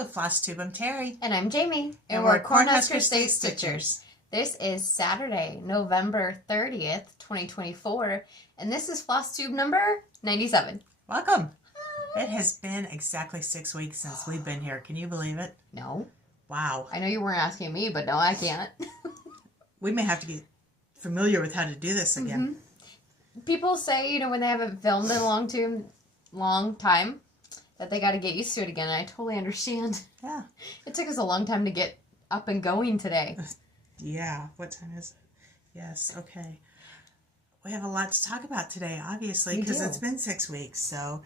Hello, Flosstube. I'm Terry. And I'm Jamie. And we're Cornhusker State Stitchers. This is Saturday, November 30th, 2024. And this is Flosstube number 97. Welcome. It has been exactly 6 weeks since we've been here. Can you believe it? No. Wow. I know you weren't asking me, but no, I can't. We may have to get familiar with how to do this again. Mm-hmm. People say, when they haven't filmed in a long time, that they got to get used to it again. I totally understand. Yeah. It took us a long time to get up and going today. Yeah. What time is it? Yes. Okay. We have a lot to talk about today, obviously, because it's been 6 weeks. So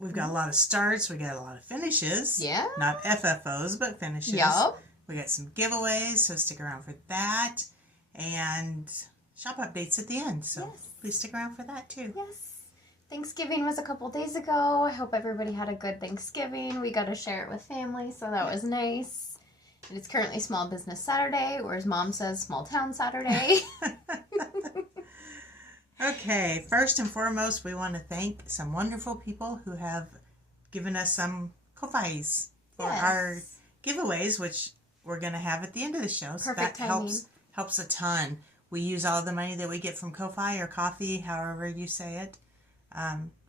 we've got a lot of starts. We got a lot of finishes. Yeah. Not FFOs, but finishes. Yup. We got some giveaways, so stick around for that. And shop updates at the end. So please stick around for that too. Yes. Thanksgiving was a couple days ago. I hope everybody had a good Thanksgiving. We got to share it with family, so that was nice. And it's currently Small Business Saturday, or as Mom says, Small Town Saturday. Okay, first and foremost, we want to thank some wonderful people who have given us some Ko-Fis for our giveaways, which we're going to have at the end of the show. So Perfect that helps a ton. We use all the money that we get from Ko-Fi or coffee, however you say it,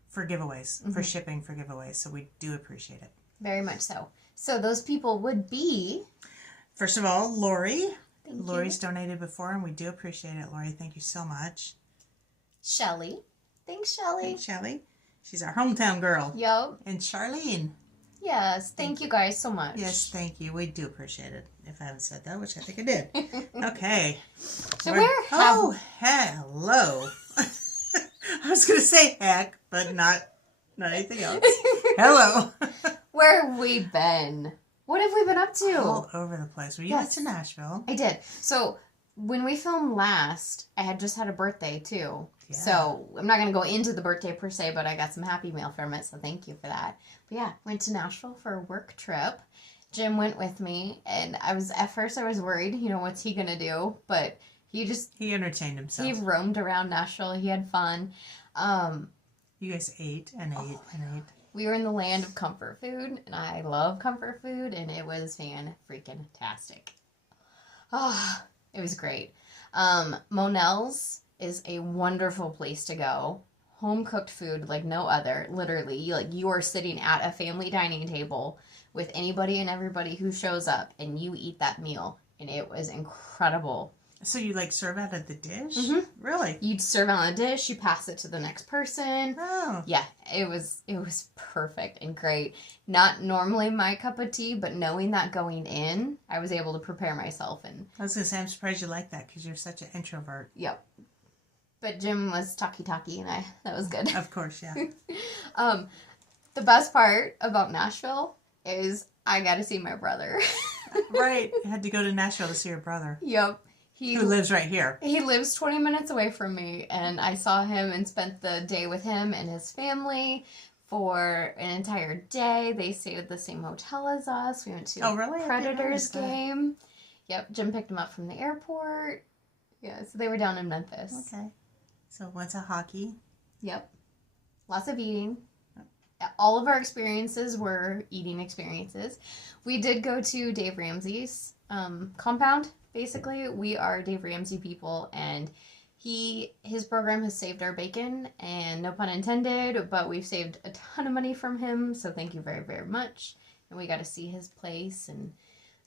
for giveaways, for shipping for giveaways. So we do appreciate it. Very much so. So those people would be... First of all, Lori. Lori's donated before, and we do appreciate it, Lori. Thank you so much. Shelly. Thanks, Shelly. Thanks, Shelly. She's our hometown girl. Yup. And Charlene. Yes. Thank you guys so much. Yes, thank you. We do appreciate it. If I haven't said that, which I think I did. Okay. So hello. I was going to say heck, but not anything else. Hello. Where have we been? What have we been up to? All over the place. Well, you went to Nashville. I did. So when we filmed last, I had just had a birthday too. Yeah. So I'm not going to go into the birthday per se, but I got some happy mail from it, so thank you for that. But yeah, went to Nashville for a work trip. Jim went with me, and at first I was worried, what's he going to do? But he entertained himself. He roamed around Nashville. He had fun. You guys ate and ate and ate. We were in the land of comfort food, and I love comfort food, and it was fan-freaking-tastic. Oh, it was great. Monell's is a wonderful place to go. Home-cooked food like no other. Literally, you are sitting at a family dining table with anybody and everybody who shows up, and you eat that meal, and it was incredible. So you serve out of the dish? Mm-hmm. Really? You'd serve on a dish, you pass it to the next person. Oh. Yeah, it was perfect and great. Not normally my cup of tea, but knowing that going in, I was able to prepare myself. And I was going to say, I'm surprised you like that because you're such an introvert. Yep. But Jim was talky-talky, and that was good. Of course, yeah. The best part about Nashville is I got to see my brother. Right. You had to go to Nashville to see your brother. Yep. Who lives right here. He lives 20 minutes away from me, and I saw him and spent the day with him and his family for an entire day. They stayed at the same hotel as us. We went to a Predators game. Yep, Jim picked him up from the airport. Yeah, so they were down in Memphis. Okay. So went to hockey. Yep. Lots of eating. All of our experiences were eating experiences. We did go to Dave Ramsey's compound. Basically, we are Dave Ramsey people, and his program has saved our bacon, and no pun intended, but we've saved a ton of money from him, so thank you very, very much. And we got to see his place, and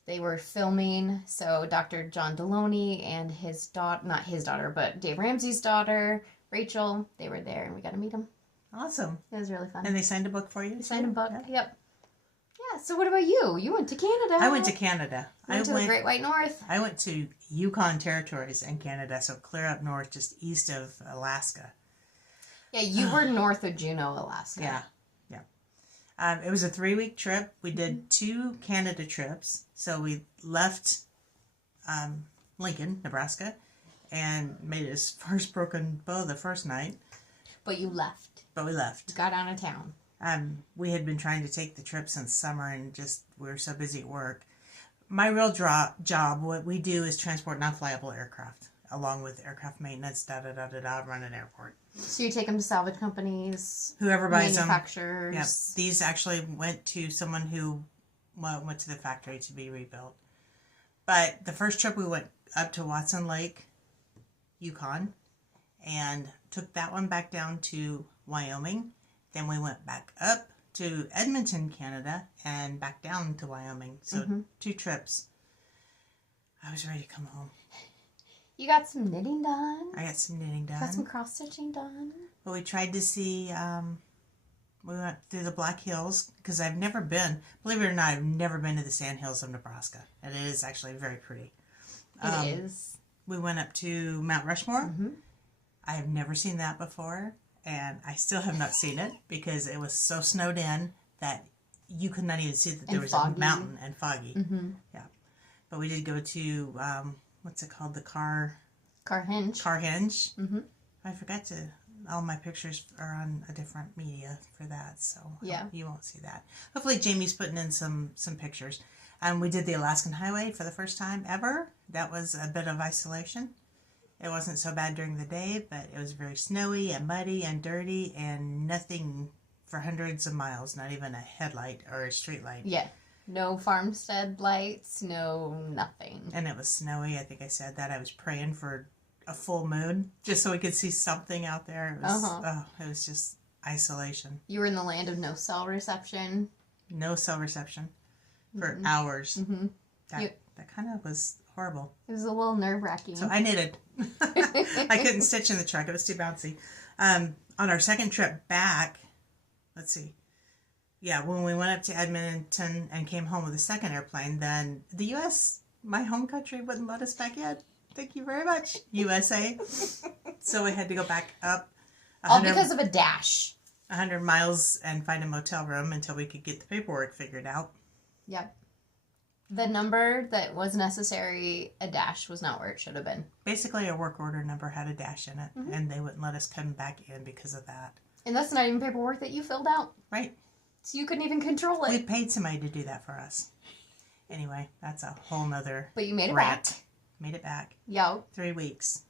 they were filming, so Dr. John Deloney and his daughter, not his daughter, but Dave Ramsey's daughter, Rachel, they were there, and we got to meet them. Awesome. It was really fun. And they signed a book for you? They signed a book, yep. Yeah, so what about you? You went to Canada. I went to Canada. I went to the Great White North. I went to Yukon territories in Canada, so clear up north, just east of Alaska. Yeah, you were north of Juneau, Alaska. Yeah. It was a 3-week trip. We did 2 Canada trips. So we left Lincoln, Nebraska, and made his first broken bow the first night. But you left. But we left. You got out of town. We had been trying to take the trip since summer, and we were so busy at work. My real job, what we do is transport non-flyable aircraft along with aircraft maintenance, run an airport. So you take them to salvage companies, Whoever buys them. manufacturers. Yep. These actually went to someone who went to the factory to be rebuilt. But the first trip we went up to Watson Lake, Yukon, and took that one back down to Wyoming. Then we went back up to Edmonton, Canada, and back down to Wyoming. So 2 trips. I was ready to come home. You got some knitting done. I got some knitting done. Got some cross stitching done. But we tried to see, we went through the Black Hills, because I've never been, believe it or not, I've never been to the Sandhills of Nebraska. And it is actually very pretty. It is. We went up to Mount Rushmore. I have never seen that before, and I still have not seen it, because it was so snowed in that you could not even see that there was a mountain, and foggy. Yeah. But we did go to, what's it called? The Car Hinge. I forgot to, all my pictures are on a different media for that, so you won't see that. Hopefully Jamie's putting in some pictures. We did the Alaskan Highway for the first time ever. That was a bit of isolation. It wasn't so bad during the day, but it was very snowy and muddy and dirty and nothing for hundreds of miles, not even a headlight or a street light. Yeah. No farmstead lights, no nothing. And it was snowy. I think I said that. I was praying for a full moon just so we could see something out there. It was, it was just isolation. You were in the land of no cell reception. No cell reception for hours. That kind of was horrible. It was a little nerve-wracking. So I knitted. I couldn't stitch in the truck. It was too bouncy. On our second trip back, let's see. Yeah, when we went up to Edmonton and came home with the second airplane, then the U.S., my home country, wouldn't let us back in. Thank you very much, USA. So we had to go back up. All because of a dash. 100 miles and find a motel room until we could get the paperwork figured out. Yep. The number that was necessary, a dash was not where it should have been. Basically, a work order number had a dash in it, and they wouldn't let us come back in because of that. And that's not even paperwork that you filled out. Right. So you couldn't even control it. We paid somebody to do that for us. Anyway, that's a whole nother But you made it rant. back. Made it back. Yo. 3 weeks.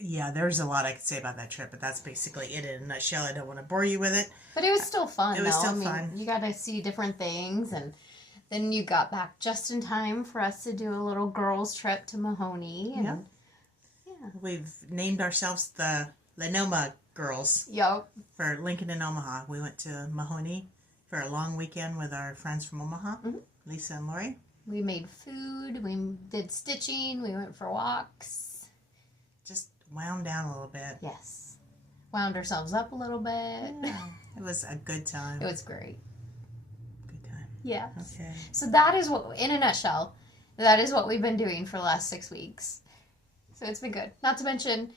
Yeah, there's a lot I could say about that trip, but that's basically it in a nutshell. I don't want to bore you with it. But it was still fun, It was still fun. You got to see different things, and then you got back just in time for us to do a little girls' trip to Mahoney. And, yeah. We've named ourselves the Lenoma Girls. Yup. For Lincoln and Omaha. We went to Mahoney for a long weekend with our friends from Omaha, Lisa and Lori. We made food. We did stitching. We went for walks. Just wound down a little bit. Yes. Wound ourselves up a little bit. Yeah. It was a good time. It was great. Good time. Yeah. Okay. So that is what, in a nutshell, that is what we've been doing for the last 6 weeks. So it's been good. Not to mention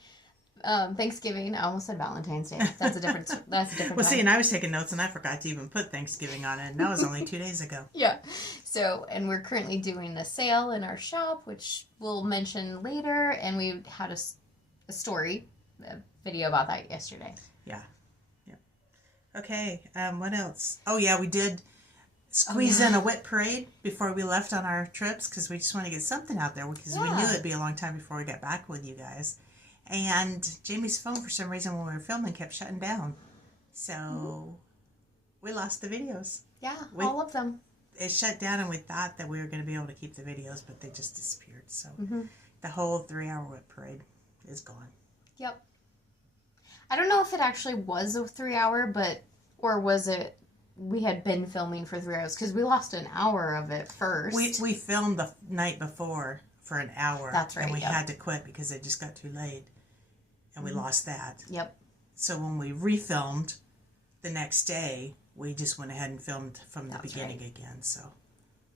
Thanksgiving. I almost said Valentine's Day. That's a different. Well, see, and I was taking notes, and I forgot to even put Thanksgiving on it, and that was only 2 days ago. Yeah. So, and we're currently doing a sale in our shop, which we'll mention later. And we had a story, a video about that yesterday. Yeah. Yeah. Okay. What else? Oh, yeah, we did squeeze in a wet parade before we left on our trips because we just want to get something out there because we knew it'd be a long time before we got back with you guys. And Jamie's phone, for some reason, when we were filming, kept shutting down. So we lost the videos. Yeah, all of them. It shut down, and we thought that we were going to be able to keep the videos, but they just disappeared. So the whole 3-hour wet parade is gone. Yep. I don't know if it actually was a 3-hour, or was it we had been filming for 3 hours? Because we lost an hour of it first. We filmed the night before for an hour. That's right. And we had to quit because it just got too late. And we lost that. Yep. So when we refilmed the next day, we just went ahead and filmed from the beginning again. So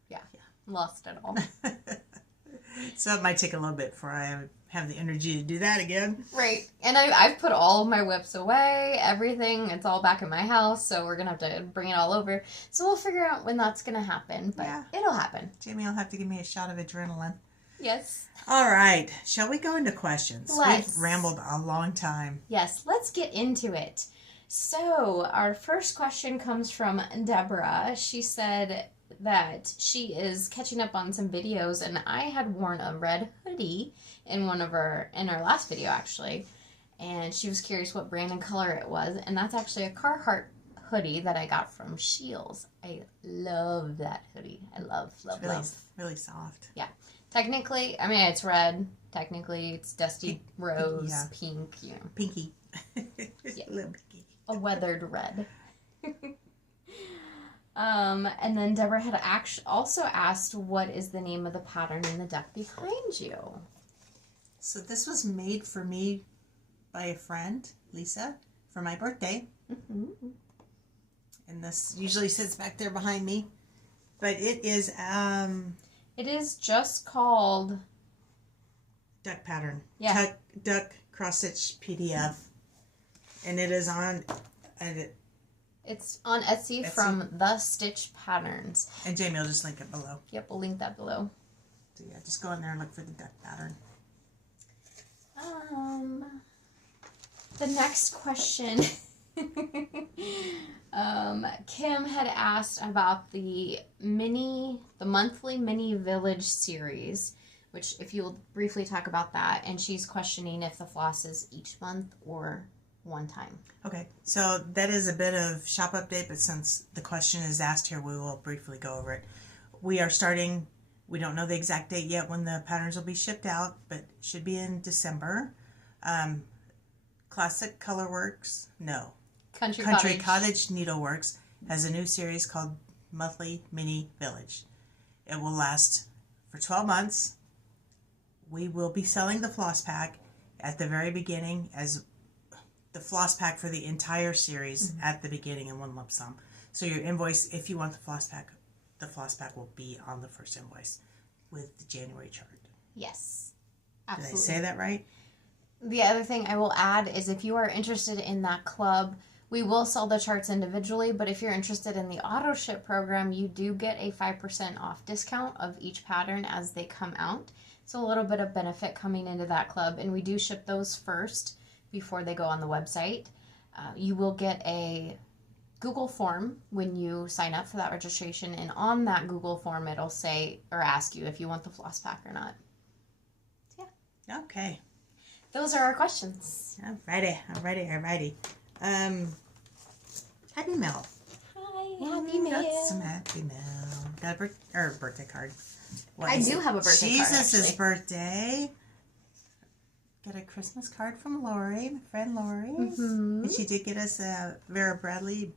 yeah, lost it all. So it might take a little bit before I have the energy to do that again. Right. And I've put all of my whips away, everything. It's all back in my house, so we're going to have to bring it all over. So we'll figure out when that's going to happen, but it'll happen. Jamie will have to give me a shot of adrenaline. Yes. All right. Shall we go into questions? Let's. We've rambled a long time. Yes, let's get into it. So our first question comes from Deborah. She said that she is catching up on some videos, and I had worn a red hoodie in our last video actually, and she was curious what brand and color it was, and that's actually a Carhartt hoodie that I got from Shields. I love that hoodie. I love really soft. Yeah. Technically, I mean, it's red. Technically, it's dusty rose, pink, you know. Pinky. Yeah. A little pinky. A weathered red. And then Deborah had also asked, what is the name of the pattern in the deck behind you? So this was made for me by a friend, Lisa, for my birthday. Mm-hmm. And this usually sits back there behind me. But it is It is just called duck pattern. Yeah. Duck cross stitch PDF. And it is on it's on Etsy from The Stitch Patterns. And Jamie will just link it below. Yep, we'll link that below. So yeah, just go in there and look for the duck pattern. The next question, Kim had asked about the monthly mini village series, which if you'll briefly talk about that, and she's questioning if the floss is each month or one time. Okay, so that is a bit of shop update, but since the question is asked here, we will briefly go over it. We are starting, we don't know the exact date yet when the patterns will be shipped out, but it should be in December. Classic Colorworks, no. Country Cottage Needleworks has a new series called Monthly Mini Village. It will last for 12 months. We will be selling the floss pack at the very beginning as the floss pack for the entire series at the beginning in one lump sum. So your invoice, if you want the floss pack will be on the first invoice with the January chart. Yes, absolutely. Did I say that right? The other thing I will add is if you are interested in that club, we will sell the charts individually, but if you're interested in the auto ship program, you do get a 5% off discount of each pattern as they come out. So a little bit of benefit coming into that club, and we do ship those first before they go on the website. You will get a Google form when you sign up for that registration, and on that Google form it'll say or ask you if you want the floss pack or not. So yeah. Okay. Those are our questions. Alrighty. Happy Mail. Hi, Happy Mail. Got some Happy Mail. Got a birthday card. I do have a birthday card, Jesus' birthday. Got a Christmas card from Lori, my friend Lori. Mm-hmm. And she did get us a Vera Bradley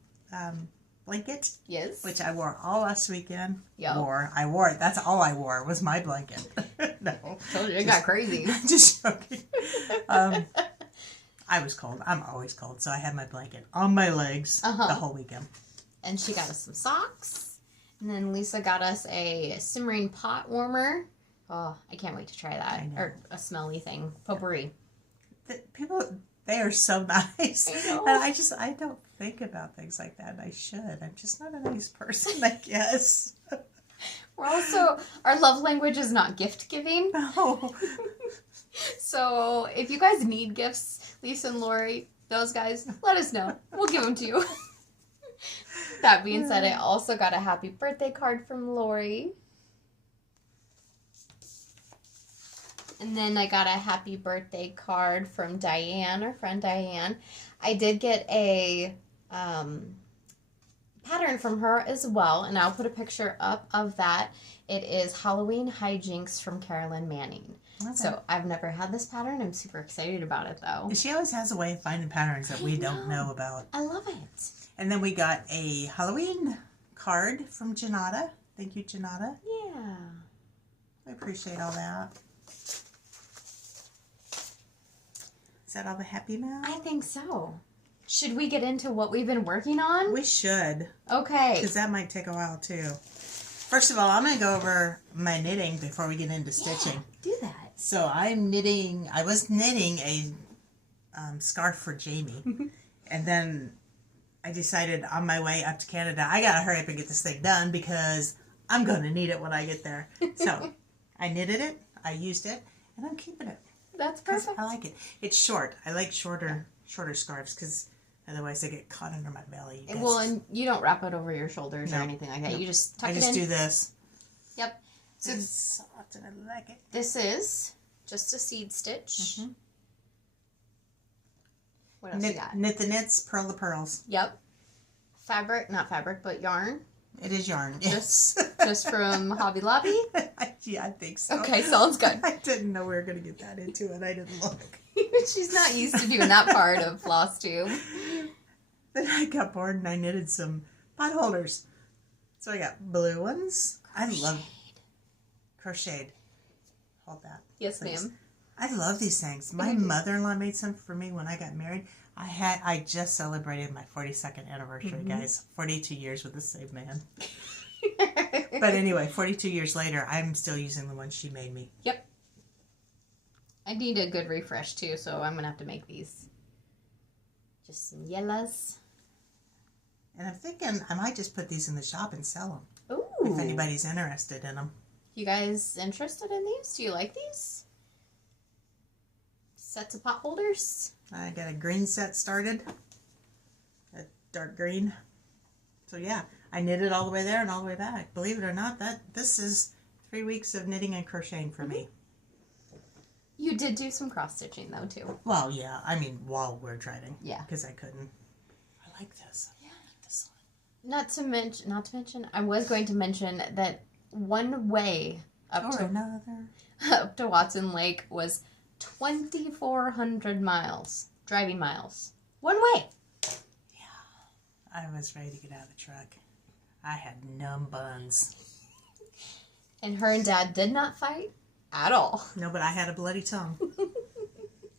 blanket. Yes. Which I wore all last weekend. Yep. I wore it. That's all I wore was my blanket. No. Told you it got crazy. Just joking. I was cold. I'm always cold. So I had my blanket on my legs the whole weekend. And she got us some socks. And then Lisa got us a simmering pot warmer. Oh, I can't wait to try that. Or a smelly thing. Potpourri. They are so nice. I know. And I don't think about things like that. And I should. I'm just not a nice person, I guess. We're also, our love language is not gift giving. No. So if you guys need gifts, Lisa and Lori, those guys, let us know. We'll give them to you. That being said, I also got a happy birthday card from Lori. And then I got a happy birthday card from Diane, our friend Diane. I did get a pattern from her as well, and I'll put a picture up of that. It is Halloween Hijinks from Carolyn Manning. Okay. So I've never had this pattern. I'm super excited about it, though. She always has a way of finding patterns that we don't know about. I love it. And then we got a Halloween card from Janata. Thank you, Janata. Yeah. I appreciate all that. Is that all the happy mail? I think so. Should we get into what we've been working on? We should. Okay. Because that might take a while, too. First of all, I'm going to go over my knitting before we get into stitching. Do that. So I was knitting a scarf for Jamie. And then I decided on my way up to Canada, I got to hurry up and get this thing done because I'm going to need it when I get there. So I knitted it, I used it, and I'm keeping it. That's perfect. I like it. It's short. I like shorter scarves because Otherwise, they get caught under my belly. You guys. Well, and you don't wrap it over your shoulders or No. anything like that. No. You just tuck I it in. just do this. Yep. So It's soft and I like it. this is just a seed stitch. Mm-hmm. What else you got? Knit the knits, purl the pearls. Yep. Fabric, not fabric, but yarn. It is yarn. Yes. Just from Hobby Lobby. Yeah, I think so. Okay, sounds good. I didn't know we were going to get that into it. I didn't look. She's not used to doing that part of Flosstube. Then I got bored and I knitted some pot holders. So I got blue ones. I love crocheted. Hold that. Yes, please. ma'am. I love these things. My mother-in-law made some for me when I got married. I just celebrated my 42nd anniversary, guys. 42 years with the same man. But anyway, 42 years later, I'm still using the ones she made me. Yep. I need a good refresh too, so I'm gonna have to make these. Just some yellows. And I'm thinking I might just put these in the shop and sell them. Ooh. If anybody's interested in them. You guys interested in these? Do you like these? Sets of pot holders? I got a green set started. A dark green. So yeah, I knitted all the way there and all the way back. Believe it or not, this is 3 weeks of knitting and crocheting for me. You did do some cross stitching though too. Well, yeah, I mean while we're driving. Yeah. Because I couldn't. I like this. I like this one. Not to mention, I was going to mention that one way up to Watson Lake was 2,400 miles, driving miles. One way. Yeah. I was ready to get out of the truck. I had numb buns. And her and Dad did not fight at all. No, but I had a bloody tongue.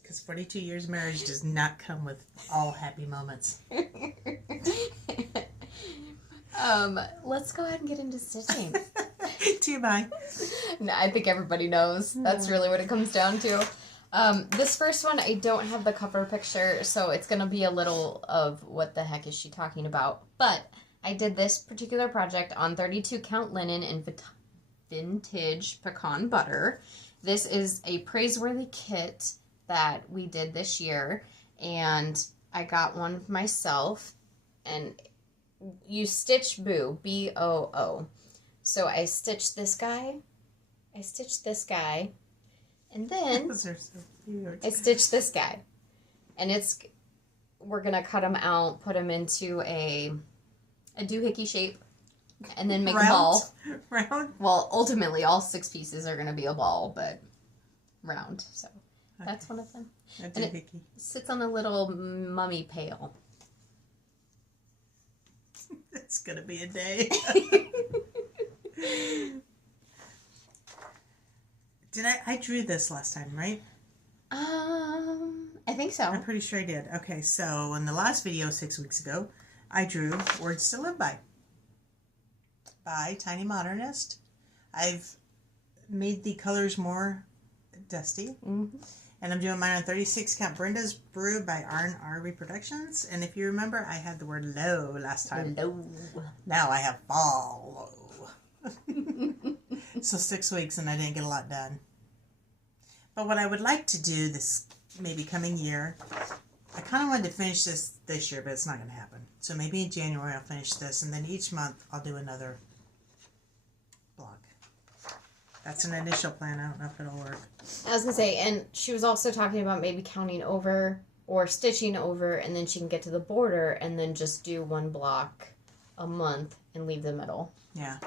Because 42 years of marriage does not come with all happy moments. Let's go ahead and get into stitching. TMI. No, I think everybody knows. That's really what it comes down to. This first one, I don't have the cover picture, so it's going to be a little of what the heck is she talking about. But I did this particular project on 32 count linen and vintage pecan butter. This is a praiseworthy kit that we did this year, and I got one myself, and you stitch boo, B-O-O. So I stitched this guy, and then Those are so cute. I stitched this guy. And we're going to cut them out, put them into a doohickey shape, and then make a ball. Round? Well, ultimately, all 6 pieces are going to be a ball, but round. So that's one of them. A And it doohickey. sits on a little mummy pail. It's going to be a day. I drew this last time, right? I think so. I'm pretty sure I did. Okay, so in the last video 6 weeks ago, I drew Words to Live by Tiny Modernist. I've made the colors more dusty. Mm-hmm. And I'm doing mine on 36 count Brenda's Brew by R&R Reproductions. And if you remember, I had the word low last time. Hello. Now I have fall low. So 6 weeks and I didn't get a lot done. But what I would like to do this maybe coming year, I kind of wanted to finish this year, but it's not going to happen. So maybe in January I'll finish this, and then each month I'll do another block. That's an initial plan. I don't know if it'll work. I was going to say, and she was also talking about maybe counting over or stitching over, and then she can get to the border and then just do one block a month and leave the middle. Yeah.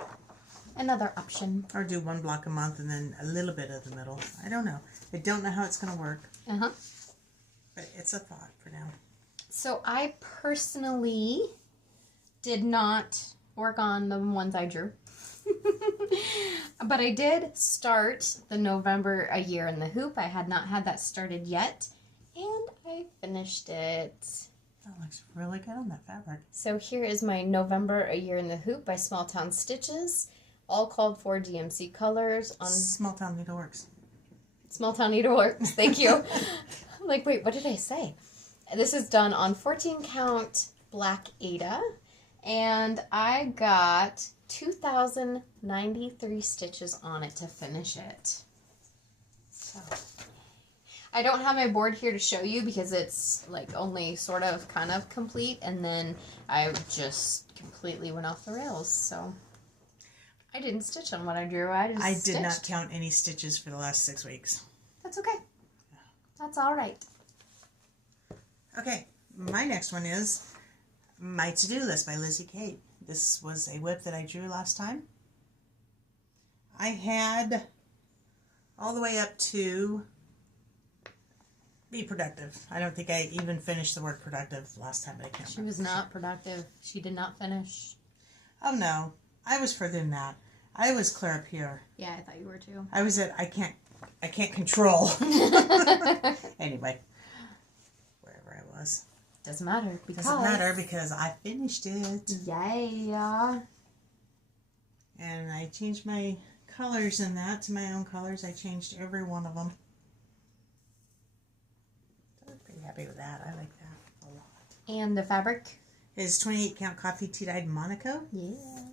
Another option. Or do one block a month and then a little bit of the middle. I don't know. I don't know how it's going to work. Uh-huh. But it's a thought for now. So I personally did not work on the ones I drew. But I did start the November A Year in the Hoop. I had not had that started yet. And I finished it. That looks really good on that fabric. So here is my November A Year in the Hoop by Small Town Stitches. All called for DMC colors on Small Town Needleworks. Small Town Needleworks. Thank you. I'm like, wait, what did I say? This is done on 14 count Black Ada. And I got 2,093 stitches on it to finish it. So I don't have my board here to show you because it's like only sort of kind of complete, and then I just completely went off the rails. So I didn't stitch on what I drew. I did not count any stitches for the last 6 weeks. That's okay. That's all right. Okay, my next one is My To-Do List by Lizzie Kate. This was a whip that I drew last time. I had all the way up to be productive. I don't think I even finished the word productive last time, but I can't remember. She was not productive. She did not finish. Oh no, I was further than that. I was clear up here. Yeah, I thought you were too. I was at I can't control. Anyway, wherever I was. Doesn't matter. Doesn't matter because I finished it. Yeah. And I changed my colors in that to my own colors. I changed every one of them. I'm pretty happy with that. I like that a lot. And the fabric? Is 28 count coffee tea-dyed Monaco. Yeah.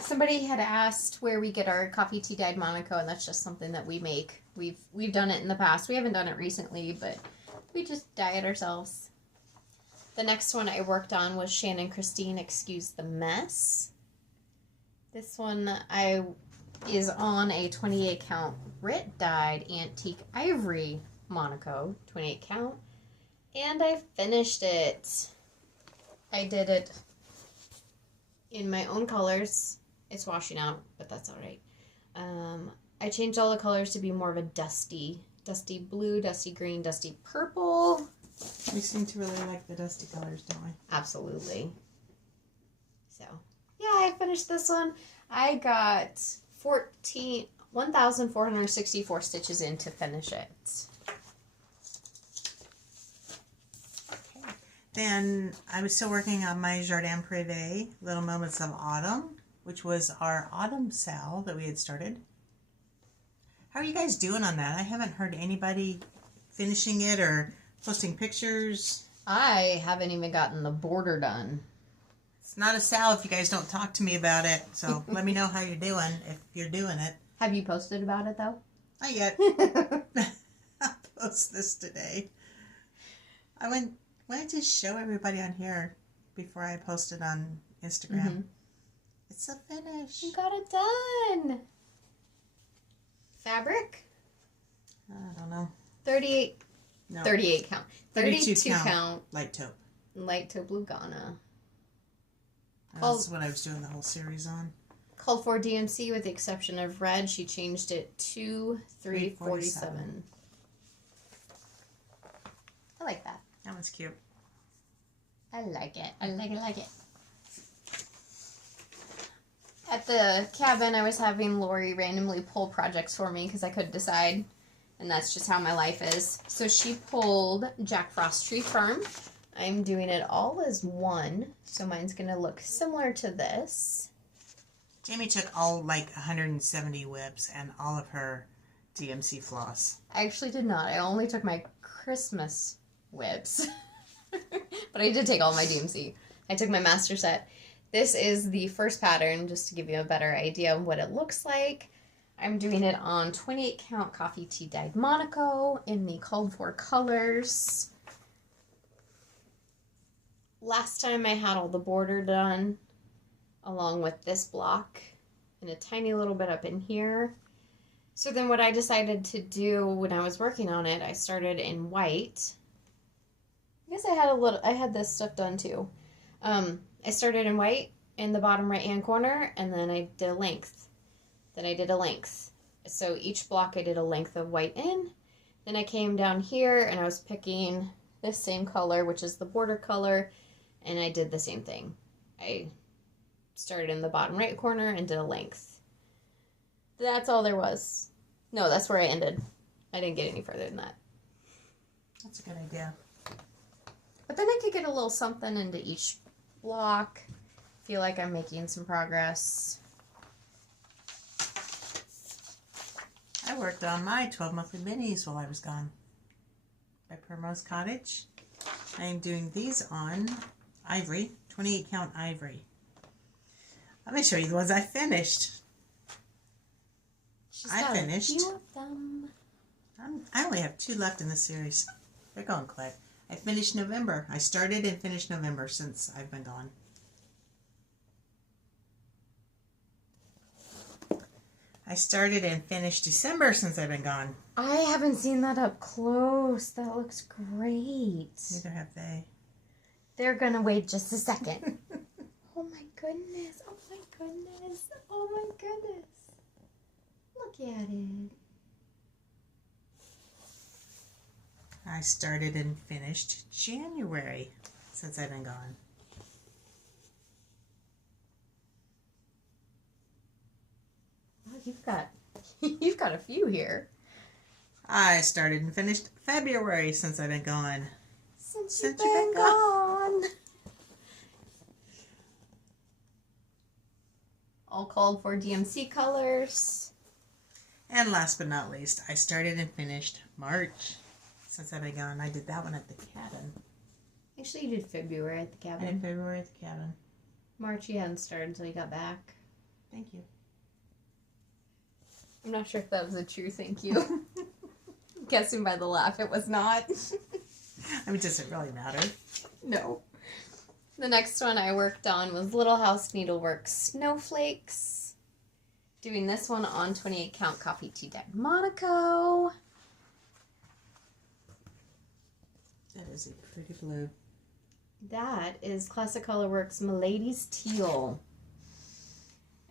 Somebody had asked where we get our coffee tea dyed Monaco, and that's just something that we make. We've done it in the past. We haven't done it recently, but we just dye it ourselves. The next one I worked on was Shannon Christine Excuse the Mess. This one is on a 28 count grit dyed antique ivory Monaco, 28 count, and I finished it. I did it in my own colors. It's washing out, but that's all right. I changed all the colors to be more of a dusty blue, dusty green, dusty purple. We seem to really like the dusty colors, don't we? Absolutely. So, yeah, I finished this one. I got 1,464 stitches in to finish it. Okay. Then I was still working on my Jardin Privé, Little Moments of Autumn, which was our autumn sale that we had started. How are you guys doing on that? I haven't heard anybody finishing it or posting pictures. I haven't even gotten the border done. It's not a sale if you guys don't talk to me about it. So let me know how you're doing if you're doing it. Have you posted about it though? Not yet. I'll post this today. I wanted to show everybody on here before I post it on Instagram. Mm-hmm. It's a finish. You got it done. Fabric? I don't know. 38 count. 32 count. Light taupe. Light taupe Lugana. That's what I was doing the whole series on. Called for DMC with the exception of red. She changed it to 347. I like that. That one's cute. I like it. I like it. At the cabin, I was having Lori randomly pull projects for me because I couldn't decide, and that's just how my life is. So she pulled Jack Frost Tree Firm. I'm doing it all as one, so mine's going to look similar to this. Jamie took all 170 whips and all of her DMC floss. I actually did not. I only took my Christmas whips, but I did take all my DMC. I took my master set. This is the first pattern, just to give you a better idea of what it looks like. I'm doing it on 28 count coffee tea dyed Monaco in the called for colors. Last time I had all the border done along with this block and a tiny little bit up in here. So then what I decided to do when I was working on it, I started in white. I guess I had this stuff done too. I started in white in the bottom right hand corner, and then I did a length. Then I did a length. So each block I did a length of white in. Then I came down here and I was picking this same color, which is the border color, and I did the same thing. I started in the bottom right corner and did a length. That's all there was. No, that's where I ended. I didn't get any further than that. That's a good idea. But then I could get a little something into each block. Feel like I'm making some progress. I worked on my 12 monthly minis while I was gone by Primrose Cottage. I am doing these on ivory, 28 count ivory. Let me show you the ones I finished. I got finished. a few of them. I only have 2 left in the series. They're going quick. I finished November. I started and finished November since I've been gone. I started and finished December since I've been gone. I haven't seen that up close. That looks great. Neither have they. They're gonna wait just a second. Oh my goodness. Oh my goodness. Oh my goodness. Look at it. I started and finished January since I've been gone. Oh, you've got a few here. I started and finished February since I've been gone. Since you've been gone. All called for DMC colors. And last but not least, I started and finished March since I've been gone. I did that one at the cabin. Actually, you did February at the I cabin. did February at the cabin. March you hadn't started until you got back. Thank you. I'm not sure if that was a true thank you. Guessing by the laugh, it was not. I mean, does it really matter? No. The next one I worked on was Little House Needlework Snowflakes. Doing this one on 28 count coffee tea dye Monaco. That is a pretty blue. That is Classic Colorworks Milady's Teal.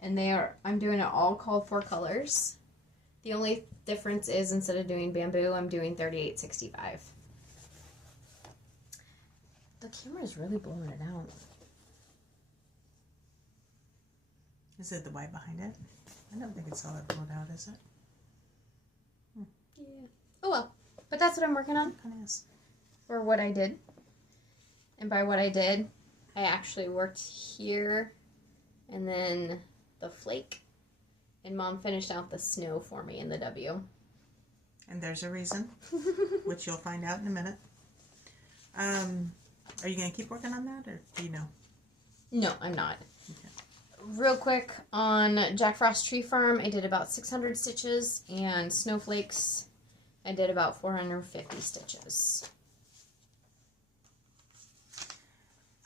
And I'm doing it all called for colors. The only difference is instead of doing bamboo, I'm doing 3865. The camera's really blowing it out. Is it the white behind it? I don't think it's all that blown out, is it? Yeah. Oh well. But that's what I'm working on. It kind of is. For what I did. And by what I did, I actually worked here and then the flake. And Mom finished out the snow for me in the W. And there's a reason, which you'll find out in a minute. Are you going to keep working on that, or do you know? No, I'm not. Okay. Real quick, on Jack Frost Tree Farm, I did about 600 stitches, and Snowflakes, I did about 450 stitches.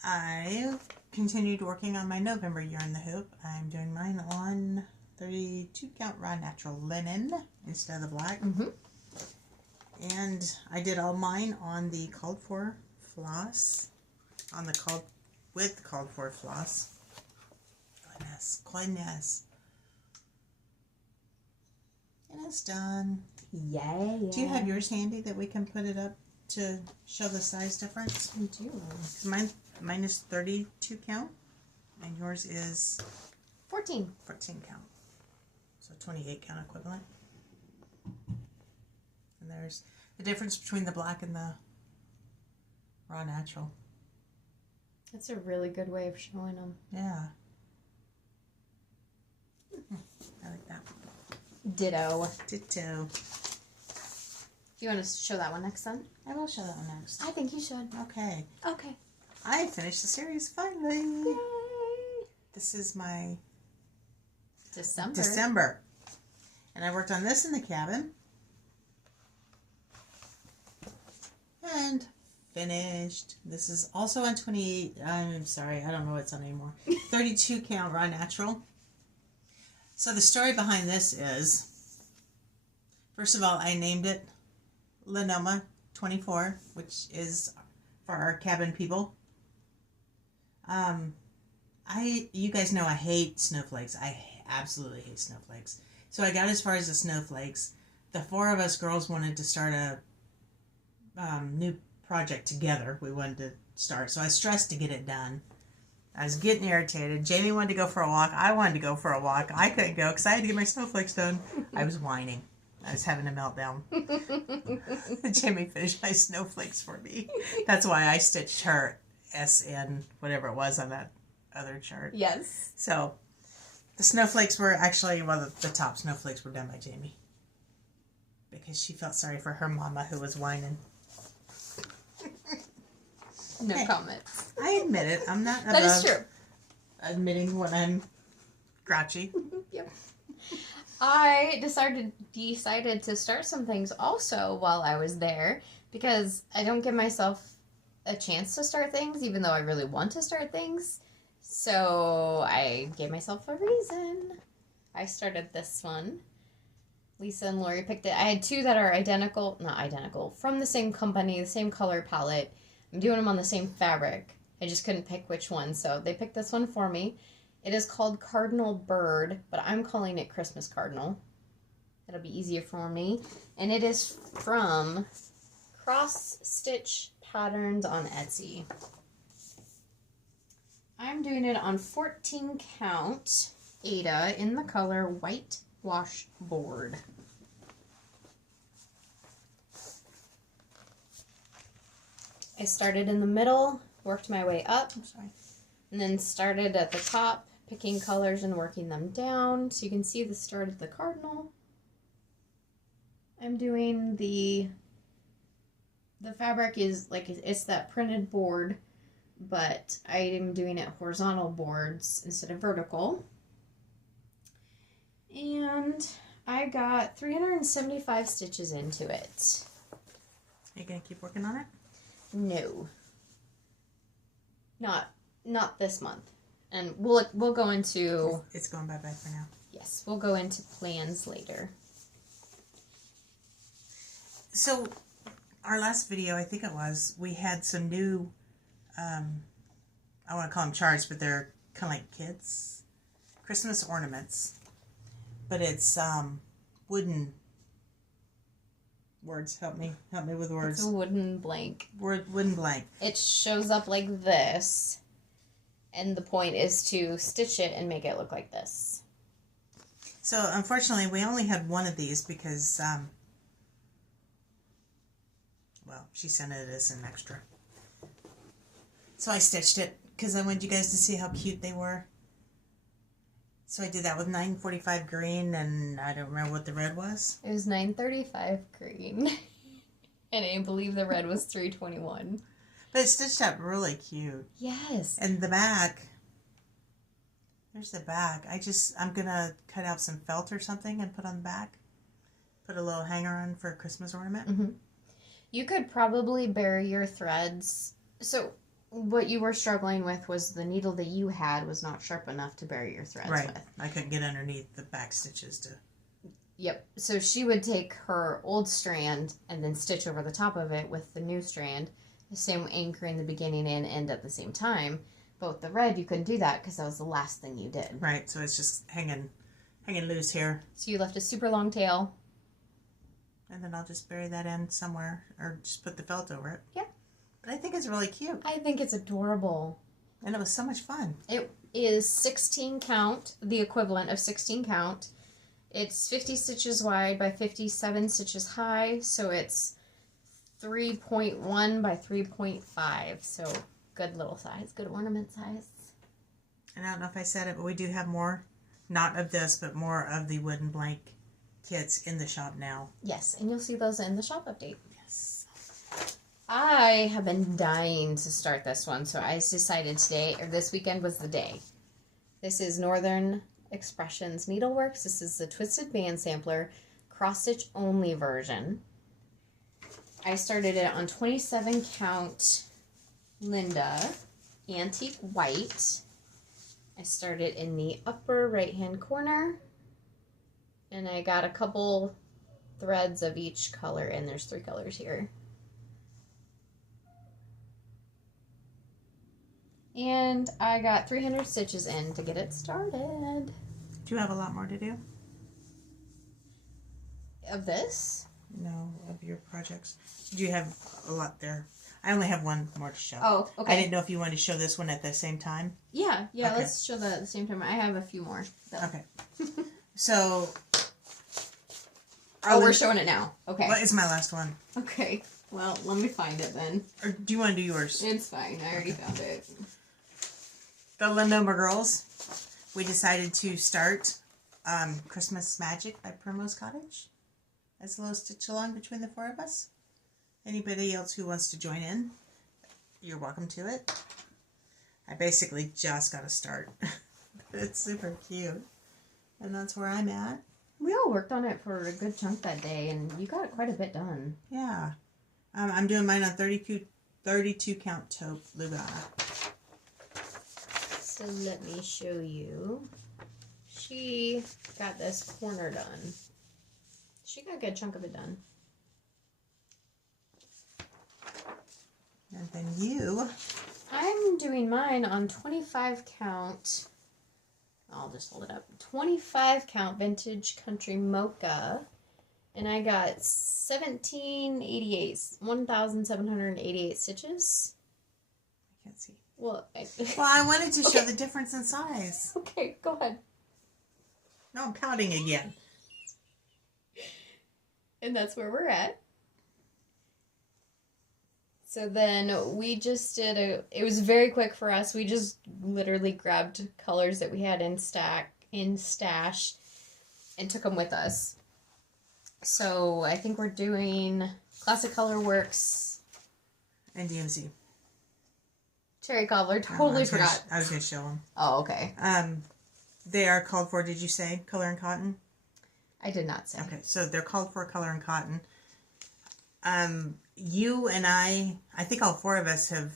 I continued working on my November yarn the hoop. I'm doing mine on 32 count raw natural linen instead of the black. Mm-hmm. And I did all mine on the called for floss, on the called for floss. Goodness. And it's done. Yay. Do you have yours handy that we can put it up to show the size difference? I do. 'Cause mine is 32 count, and yours is 14 count. So 28 count equivalent. And there's the difference between the black and the raw natural. That's a really good way of showing them. Yeah. I like that. Ditto. Ditto. Do you want to show that one next then? I will show that one next. I think you should. Okay. Okay. I finished the series finally. Yay. This is my December. And I worked on this in the cabin. And finished. This is also on 28, I'm sorry, I don't know what it's on anymore. 32 count raw natural. So the story behind this is, first of all, I named it Lenoma 24, which is for our cabin people. You guys know I hate snowflakes. I absolutely hate snowflakes. So I got as far as the snowflakes. The 4 of us girls wanted to start a new project together. We wanted to start. So I stressed to get it done. I was getting irritated. Jamie wanted to go for a walk. I wanted to go for a walk. I couldn't go because I had to get my snowflakes done. I was whining. I was having a meltdown. Jamie finished my snowflakes for me. That's why I stitched her SN, whatever it was on that other chart. Yes. So the snowflakes were actually, well, the top snowflakes were done by Jamie. Because she felt sorry for her mama who was whining. No Hey, comments. I admit it. I'm not That is true. admitting when I'm grouchy. Yep. I decided to start some things also while I was there because I don't give myself a chance to start things even though I really want to start things. So I gave myself a reason. I started this one. Lisa and Lori picked it. I had two that are not identical, from the same company, the same color palette. I'm doing them on the same fabric. I just couldn't pick which one, so they picked this one for me. It is called Cardinal Bird, but I'm calling it Christmas Cardinal. It'll be easier for me. And it is from Cross Stitch Patterns on Etsy. I'm doing it on 14 count Ada in the color White Wash Board. I started in the middle, worked my way up, and then started at the top, picking colors and working them down. So you can see the start of the cardinal. I'm doing the fabric is like, it's that printed board, but I am doing it horizontal boards instead of vertical. And I got 375 stitches into it. Are you going to keep working on it? No. Not this month. And we'll go into... It's going bye-bye for now. Yes, we'll go into plans later. So, our last video, I think it was, we had some new, I want to call them charts, but they're kind of like kids. Christmas ornaments. But it's wooden words. Help me with words. It's a wooden blank. Wooden blank. It shows up like this. And the point is to stitch it and make it look like this. So, unfortunately, we only had one of these because, well, she sent it as an extra. So I stitched it because I wanted you guys to see how cute they were. So I did that with 945 green, and I don't remember what the red was. It was 935 green. And I believe the red was 321. But it stitched out really cute. Yes. And the back, there's the back. I'm going to cut out some felt or something and put on the back. Put a little hanger on for a Christmas ornament. Mm-hmm. You could probably bury your threads. So what you were struggling with was the needle that you had was not sharp enough to bury your threads with. I couldn't get underneath the back stitches to... Yep. So she would take her old strand and then stitch over the top of it with the new strand. The same anchoring the beginning and end at the same time. But with the red, you couldn't do that because that was the last thing you did. Right. So it's just hanging loose here. So you left a super long tail. And then I'll just bury that in somewhere or just put the felt over it. Yeah. But I think it's really cute. I think it's adorable. And it was so much fun. It is 16 count, the equivalent of 16 count. It's 50 stitches wide by 57 stitches high, so it's 3.1 by 3.5. So good little size, good ornament size. And I don't know if I said it, but we do have more, not of this, but more of the wooden blank kits in the shop now. Yes, and you'll see those in the shop update. Yes. I have been dying to start this one, so I decided this weekend was the day. This is Northern Expressions Needleworks. This is the Twisted Band Sampler cross-stitch only version. I started it on 27 count Linda Antique White. I started in the upper right-hand corner, and I got a couple threads of each color, and there's 3 colors here. And I got 300 stitches in to get it started. Do you have a lot more to do? Of this? No, of your projects. Do you have a lot there? I only have one more to show. Oh, okay. I didn't know if you wanted to show this one at the same time. Yeah, Okay. let's show that at the same time. I have a few more. So. Okay. So... we're showing it now. Okay. Well, it's my last one. Okay. Well, let me find it then. Or do you want to do yours? It's fine. I already found it. The Lindoma Girls. We decided to start Christmas Magic by Primrose Cottage. As a little stitch along between the 4 of us. Anybody else who wants to join in, you're welcome to it. I basically just got to start. It's super cute. And that's where I'm at. We all worked on it for a good chunk that day, and you got quite a bit done. Yeah. I'm doing mine on 32 count taupe Lugana. So let me show you. She got this corner done. She got a good chunk of it done. And then you. I'm doing mine on 25 count. I'll just hold it up. 25 count vintage country mocha. And I got 1,788 stitches. I can't see. Well, I wanted to show Okay. the difference in size. Okay, go ahead. No, I'm counting again. And that's where we're at. So then we just did it was very quick for us. We just literally grabbed colors that we had in stash and took them with us. So I think we're doing Classic Color Works And DMC. Cherry Cobbler. Totally forgot. I was going to show them. Oh, okay. They are called for, did you say, color and cotton? I did not say. Okay, so they're called for color and cotton. You and I think all four of us have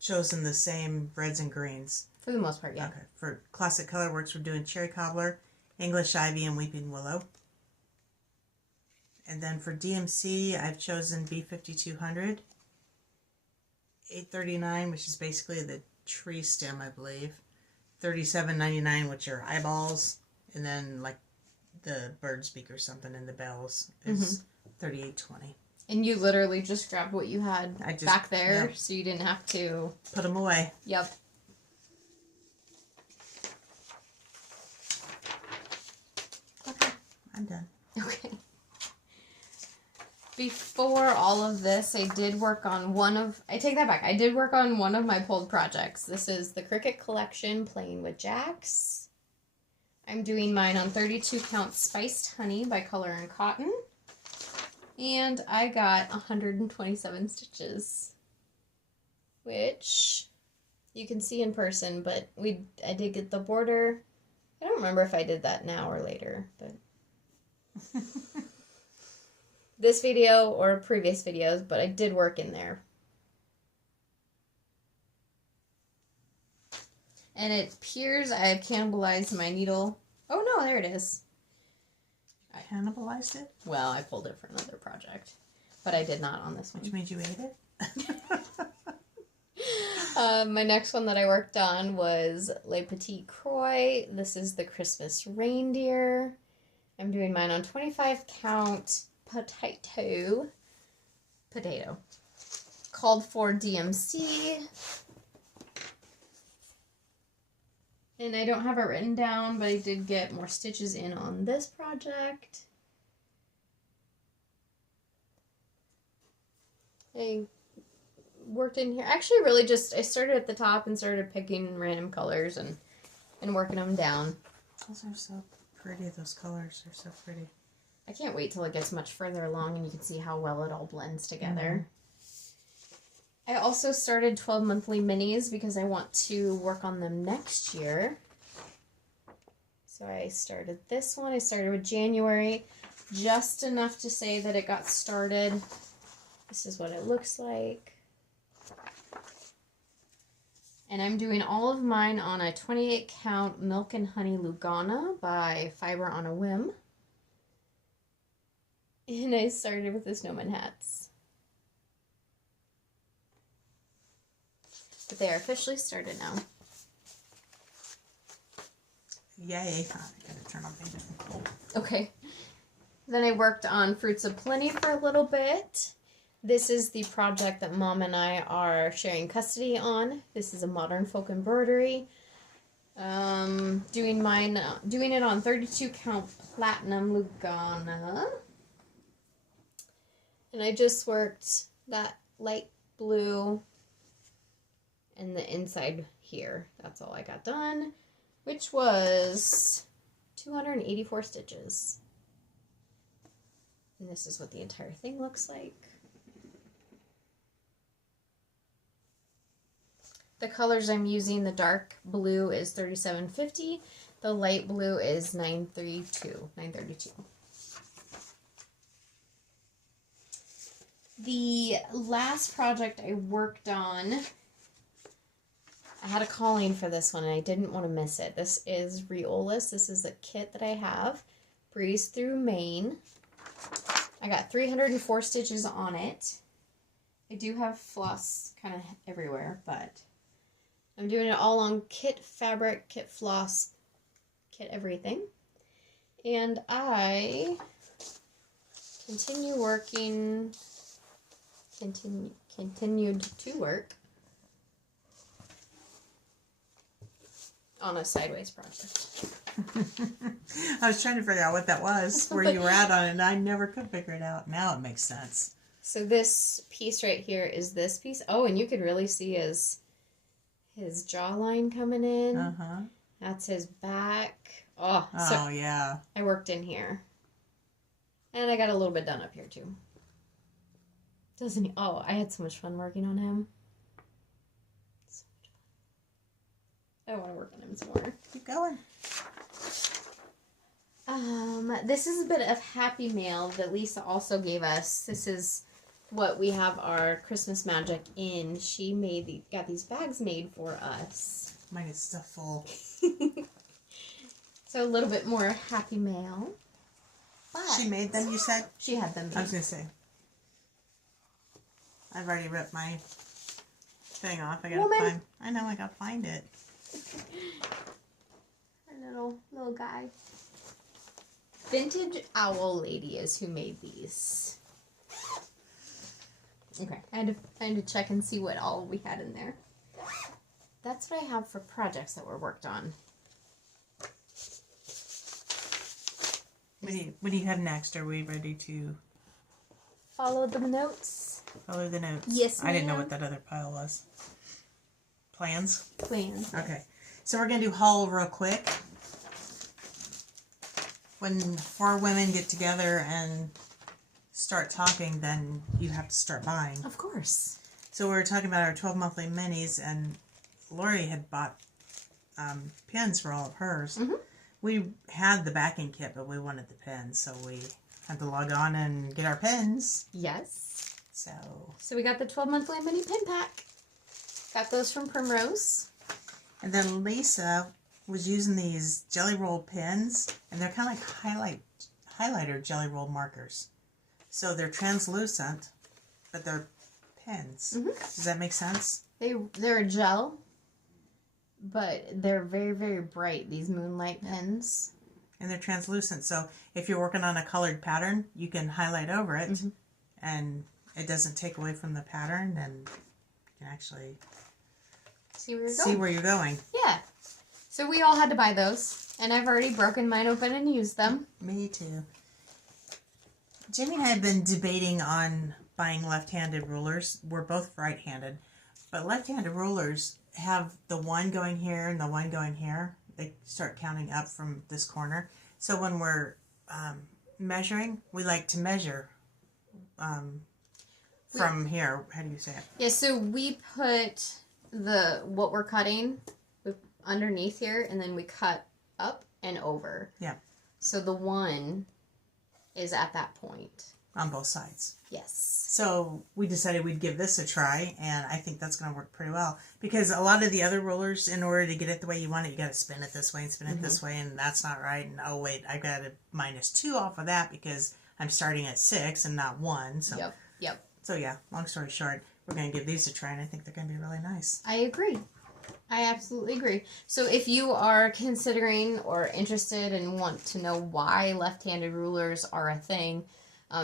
chosen the same reds and greens. For the most part, yeah. Okay, for Classic Color Works, we're doing Cherry Cobbler, English Ivy, and Weeping Willow. And then for DMC, I've chosen B5200, 839, which is basically the tree stem, I believe, 37.99, which are eyeballs, and then like the bird's beak or something in the bells is 38.20. And you literally just grabbed what you had back there, yeah. so you didn't have to Put them away. Yep. Okay, I'm done. Okay. Before all of this, I did work on I take that back. I did work on one of my pulled projects. This is the Cricut Collection Playing with Jacks. I'm doing mine on 32 count Spiced Honey by Color and Cotton. And I got 127 stitches, which you can see in person, but I did get the border. I don't remember if I did that now or later, but this video or previous videos, but I did work in there. And it appears I have cannibalized my needle. Oh no, there it is. I cannibalized it? Well, I pulled it for another project, but I did not on this one. Which means you ate it? My next one that I worked on was Les Petits Croix. This is the Christmas reindeer. I'm doing mine on 25 count potato. Called for DMC. And I don't have it written down, but I did get more stitches in on this project. I worked in here. Actually, really I started at the top and started picking random colors and working them down. Those are so pretty. Those colors are so pretty. I can't wait till it gets much further along and you can see how well it all blends together. I also started 12 monthly minis because I want to work on them next year. So I started this one. I started with January, just enough to say that it got started. This is what it looks like. And I'm doing all of mine on a 28 count Milk and Honey Lugana by Fiber on a Whim. And I started with the snowman hats. But they are officially started now. Yay. I gotta turn on my video. Okay. Then I worked on Fruits of Plenty for a little bit. This is the project that Mom and I are sharing custody on. This is a modern folk embroidery. Doing it on 32 count Platinum Lugana. And I just worked that light blue and the inside here. That's all I got done, which was 284 stitches. And this is what the entire thing looks like. The colors I'm using, the dark blue is 3750, The light blue is 932. The last project I worked on, I had a calling for this one and I didn't want to miss it. This is Riolas. This is a kit that I have. Breeze Through Maine. I got 304 stitches on it. I do have floss kind of everywhere, but I'm doing it all on kit fabric, kit floss, kit everything. And I continued to work on a sideways project. I was trying to figure out what that was, where you were at on it, and I never could figure it out. Now it makes sense. So this piece right here is this piece. Oh, and you could really see his jawline coming in. Uh-huh. That's his back. Oh, so yeah. I worked in here. And I got a little bit done up here too. Doesn't he? Oh, I had so much fun working on him. So much fun. I want to work on him some more. Keep going. This is a bit of happy mail that Lisa also gave us. This is what we have our Christmas magic in. She got these bags made for us. Mine is stuff full. So a little bit more happy mail. But she made them, you said? She had them made. I was going to say. I've already ripped my thing off. I gotta find it. Our little guy. Vintage Owl Lady is who made these. Okay, I had to check and see what all we had in there. That's what I have for projects that were worked on. What do you have next? Are we ready to follow the notes? Follow the notes. Yes, ma'am. I didn't know what that other pile was. Plans? Plans. Okay. So we're going to do haul real quick. When 4 women get together and start talking, then you have to start buying. Of course. So we were talking about our 12 monthly minis, and Lori had bought pins for all of hers. Mm-hmm. We had the backing kit, but we wanted the pins, so we had to log on and get our pins. Yes. So we got the 12 monthly mini pin pack. Got those from Primrose. And then Lisa was using these jelly roll pins, and they're kind of like highlighter jelly roll markers. So they're translucent, but they're pins. Mm-hmm. Does that make sense? They're a gel, but they're very, very bright, these moonlight pins. And they're translucent, so if you're working on a colored pattern, you can highlight over it, mm-hmm. and it doesn't take away from the pattern, and you can actually see where you're going. Yeah. So we all had to buy those, and I've already broken mine open and used them. Me too. Jamie and I have been debating on buying left-handed rulers. We're both right-handed, but left-handed rulers have the one going here and the one going here. They start counting up from this corner. So when we're measuring, we like to measure from here. How do you say it? Yeah, so we put what we're cutting underneath here, and then we cut up and over. Yeah. So the one is at that point. On both sides. Yes. So we decided we'd give this a try, and I think that's going to work pretty well. Because a lot of the other rulers, in order to get it the way you want it, you got to spin it this way and spin it this way, and that's not right. And oh wait, I got a -2 off of that because I'm starting at 6 and not 1. So Yep. So yeah, long story short, we're going to give these a try, and I think they're going to be really nice. I agree. I absolutely agree. So if you are considering or interested and want to know why left-handed rulers are a thing,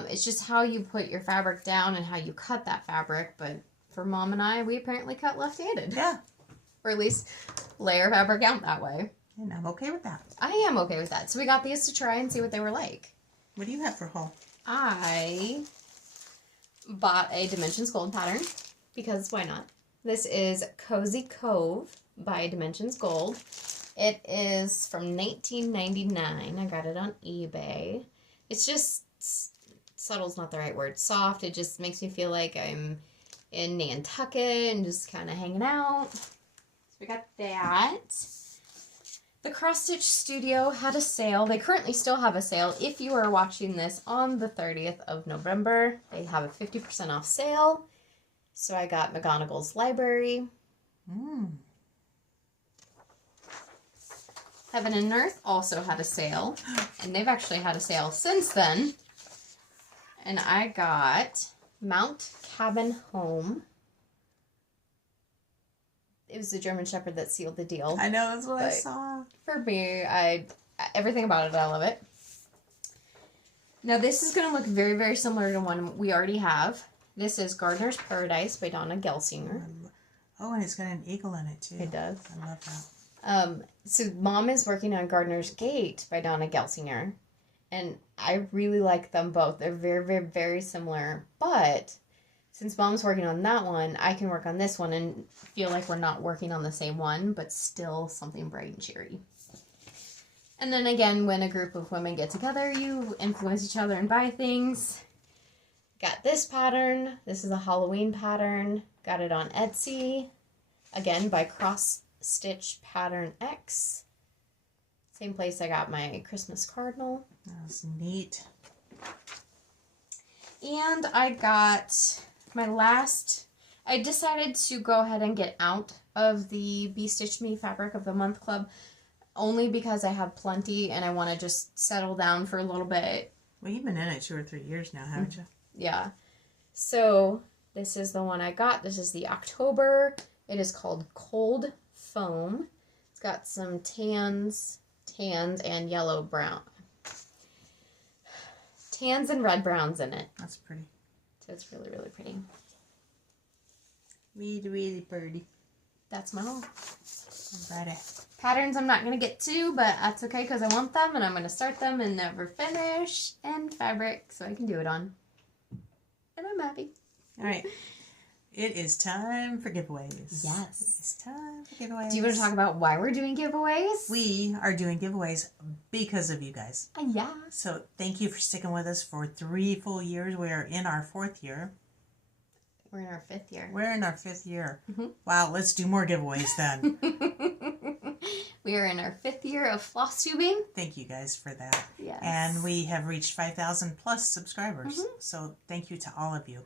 it's just how you put your fabric down and how you cut that fabric. But for Mom and I, we apparently cut left-handed. Yeah. Or at least layer fabric out that way. And I'm okay with that. I am okay with that. So we got these to try and see what they were like. What do you have for haul? I bought a Dimensions Gold pattern because why not? This is Cozy Cove by Dimensions Gold. It is from 1999. I got it on eBay. It's just, subtle's not the right word, soft. It just makes me feel like I'm in Nantucket and just kind of hanging out. So we got that. The Cross Stitch Studio had a sale. They currently still have a sale. If you are watching this on the 30th of November, they have a 50% off sale. So I got McGonagall's Library. Heaven and Earth also had a sale. And they've actually had a sale since then. And I got Mount Cabin Home. It was the German Shepherd that sealed the deal. I know, that's what I saw. For me, everything about it, I love it. Now this is going to look very, very similar to one we already have. This is Gardener's Paradise by Donna Gelsinger. Oh, and it's got an eagle in it too. It does. I love that. So Mom is working on Gardener's Gate by Donna Gelsinger. And I really like them both. They're very, very, very similar. But since Mom's working on that one, I can work on this one and feel like we're not working on the same one, but still something bright and cheery. And then again, when a group of women get together, you influence each other and buy things. Got this pattern. This is a Halloween pattern. Got it on Etsy. Again, by Cross Stitch Pattern X. Same place I got my Christmas cardinal. That's neat. And I got my last... I decided to go ahead and get out of the Be Stitch Me Fabric of the Month Club only because I have plenty and I want to just settle down for a little bit. Well, you've been in it 2 or 3 years now, haven't you? Yeah. So this is the one I got. This is the October. It is called Cold Foam. It's got some tans, and yellow brown. Tans and red browns in it. That's pretty. So it's really, really pretty. Really, really pretty. That's my haul. Alrighty. Patterns I'm not going to get to, but that's okay because I want them and I'm going to start them and never finish. And fabric so I can do it on. And I'm happy. Alright. It is time for giveaways. Yes. It's time for giveaways. Do you want to talk about why we're doing giveaways? We are doing giveaways because of you guys. Yeah. So thank you for sticking with us for 3 full years. We are in our 4th year. We're in our 5th year. We're in our 5th year. Mm-hmm. Wow, let's do more giveaways then. We are in our 5th year of floss tubing. Thank you guys for that. Yes. And we have reached 5,000 plus subscribers. Mm-hmm. So thank you to all of you.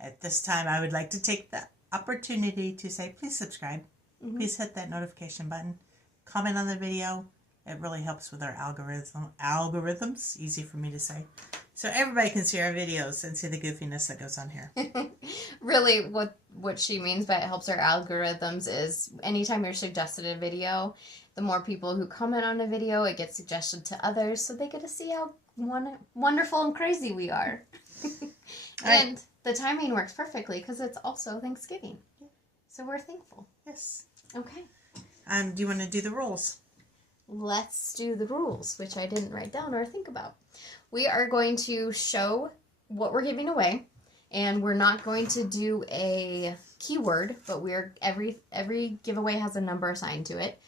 At this time, I would like to take the opportunity to say, please subscribe. Mm-hmm. Please hit that notification button. Comment on the video. It really helps with our algorithms. Easy for me to say. So everybody can see our videos and see the goofiness that goes on here. Really, what she means by it helps our algorithms is anytime you're suggested a video, the more people who comment on a video, it gets suggested to others, so they get to see how wonderful and crazy we are. And right. the timing works perfectly because it's also Thanksgiving. So we're thankful. Yes. Okay. Do you want to do the rules? Let's do the rules, which I didn't write down or think about. We are going to show what we're giving away, and we're not going to do a keyword, but every giveaway has a number assigned to it.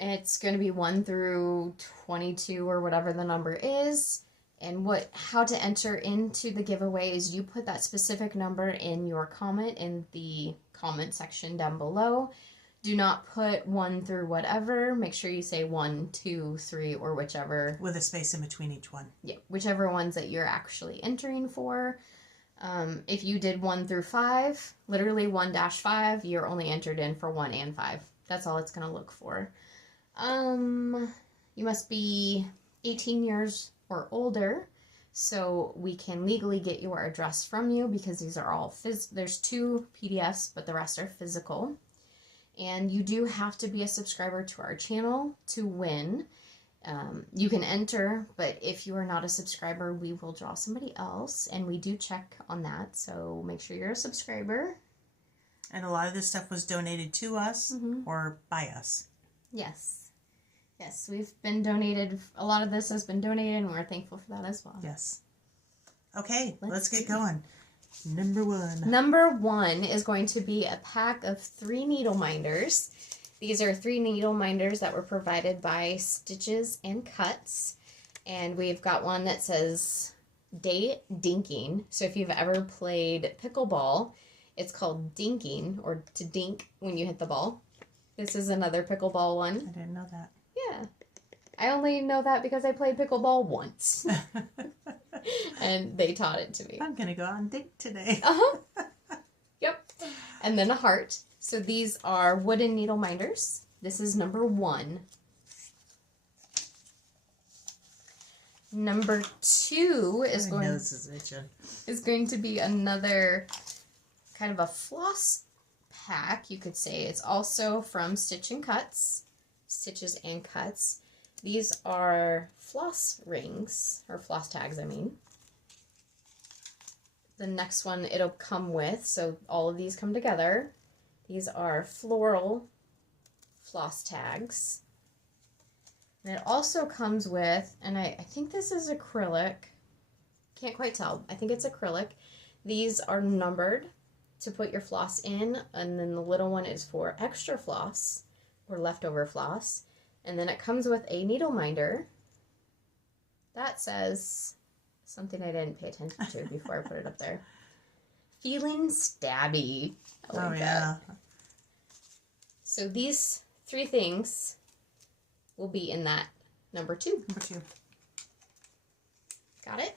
It's going to be 1 through 22 or whatever the number is. And how to enter into the giveaway is you put that specific number in your comment in the comment section down below. Do not put 1 through whatever. Make sure you say 1, 2, 3, or whichever. With a space in between each one. Yeah, whichever ones that you're actually entering for. If you did 1 through 5, literally 1-5, you're only entered in for 1 and 5. That's all it's going to look for. You must be 18 years or older, so we can legally get your address from you because these are all there's 2 PDFs, but the rest are physical. And you do have to be a subscriber to our channel to win. You can enter, but if you are not a subscriber, we will draw somebody else, and we do check on that, so make sure you're a subscriber. And a lot of this stuff was donated to us or by us. Yes. Yes, we've been donated. A lot of this has been donated, and we're thankful for that as well. Yes. Okay, let's get going. Number 1. Number 1 is going to be a pack of 3 needle minders. These are 3 needle minders that were provided by Stitches and Cuts. And we've got one that says Day Dinking. So if you've ever played pickleball, it's called dinking, or to dink when you hit the ball. This is another pickleball one. I didn't know that. I only know that because I played pickleball once. And they taught it to me. I'm going to go on date today. Uh-huh. Yep. And then a heart. So these are wooden needle minders. This is number 1. Number 2 is My nose is itching. going to be another kind of a floss pack, you could say. It's also from Stitches and Cuts. These are floss rings, or floss tags, I mean. The next one it'll come with, so all of these come together. These are floral floss tags. And it also comes with, and I think this is acrylic. Can't quite tell. I think it's acrylic. These are numbered to put your floss in, and then the little one is for extra floss or leftover floss. And then it comes with a needle minder that says something I didn't pay attention to before I put it up there. Feeling stabby. I like that. So these 3 things will be in that number 2. Number 2. Got it?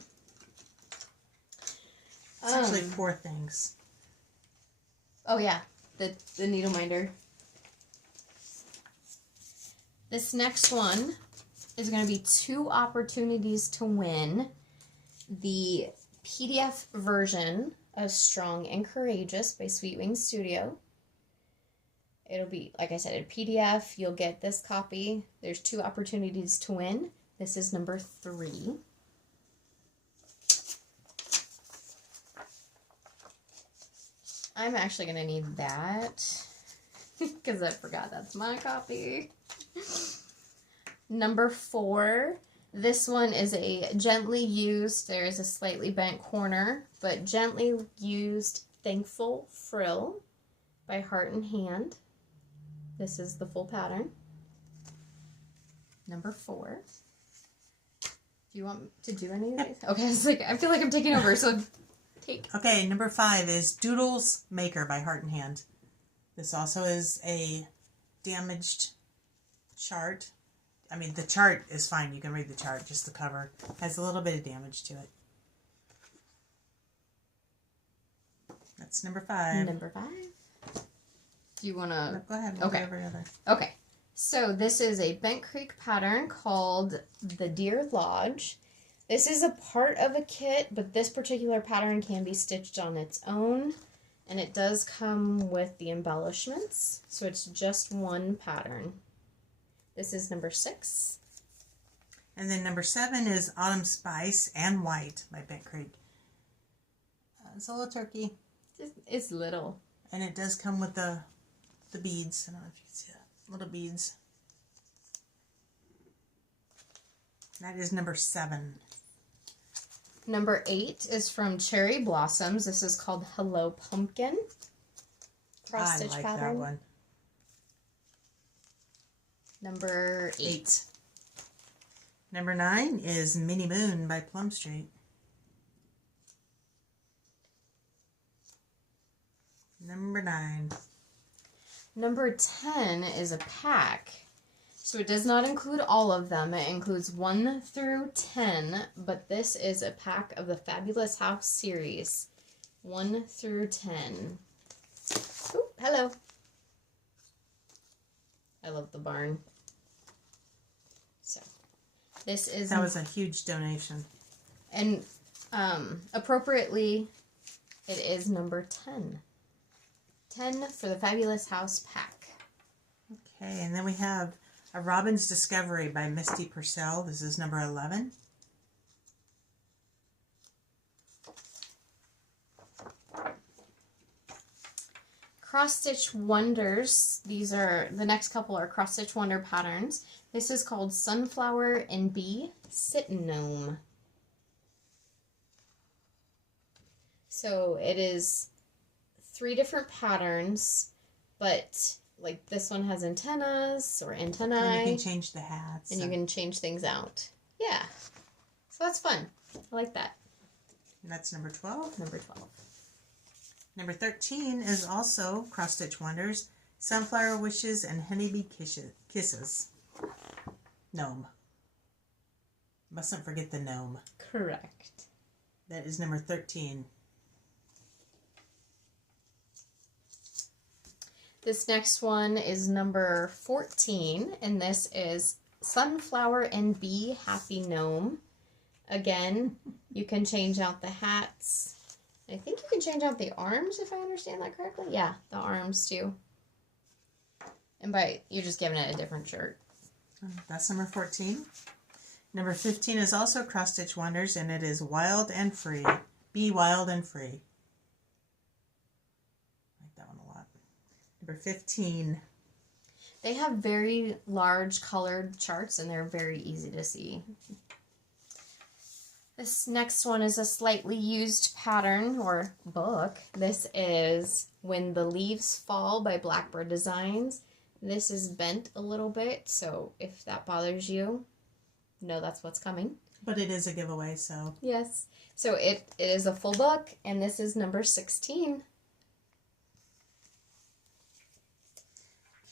It's actually 4 things. Oh yeah, the needle minder. This next one is going to be 2 opportunities to win the PDF version of Strong and Courageous by Sweet Wings Studio. It'll be, like I said, a PDF. You'll get this copy. There's 2 opportunities to win. This is number 3. I'm actually going to need that because I forgot that's my copy. Number 4. This one is a gently used, there is a slightly bent corner, but gently used Thankful Frill by Heart and Hand. This is the full pattern. Number 4. Do you want to do any of these? Okay, I feel like I'm taking over, so take. Okay, number 5 is Doodles Maker by Heart and Hand. This also is a damaged chart. I mean, the chart is fine. You can read the chart. Just the cover has a little bit of damage to it. That's number 5. Number 5. Do you want to... Go ahead. We'll Okay. go over another. Okay. So this is a Bent Creek pattern called the Deer Lodge. This is a part of a kit, but this particular pattern can be stitched on its own. And it does come with the embellishments. So it's just one pattern. This is number 6. And then number 7 is Autumn Spice and White by Bent Creek. It's a little turkey. It's little. And it does come with the beads. I don't know if you can see that. Little beads. That is number 7. Number 8 is from Cherry Blossoms. This is called Hello Pumpkin. Cross stitch I like pattern. that one. Number 8. Number 9 is Mini Moon by Plum Street. Number 9. Number 10 is a pack. So it does not include all of them. It includes 1 through 10, but this is a pack of the Fabulous House series. 1 through 10. Ooh, hello. I love the barn. So, this is... That was a huge donation. And appropriately, it is number 10. 10 for the Fabulous House pack. Okay, and then we have A Robin's Discovery by Misty Purcell. This is number 11. Cross Stitch Wonders. These are, the next couple are Cross Stitch Wonder patterns. This is called Sunflower and Bee Sit Gnome. So it is 3 different patterns, but like this one has antennas or antennae. And you can change the hats. And you can change things out. Yeah. So that's fun. I like that. And that's number 12. Number 12. Number 13 is also Cross Stitch Wonders, Sunflower Wishes and Honeybee Kisses. Gnome. Mustn't forget the gnome. Correct. That is number 13. This next one is number 14, and this is Sunflower and Bee Happy Gnome. Again, you can change out the hats. I think you can change out the arms, if I understand that correctly. Yeah, the arms too. And you're just giving it a different shirt. That's number 14. Number 15 is also Cross Stitch Wonders, and it is Wild and Free. Be Wild and Free. I like that one a lot. Number 15. They have very large colored charts, and they're very easy to see. This next one is a slightly used pattern or book. This is When the Leaves Fall by Blackbird Designs. This is bent a little bit, so if that bothers you, know that's what's coming. But it is a giveaway, so. Yes. So it is a full book, and this is number 16.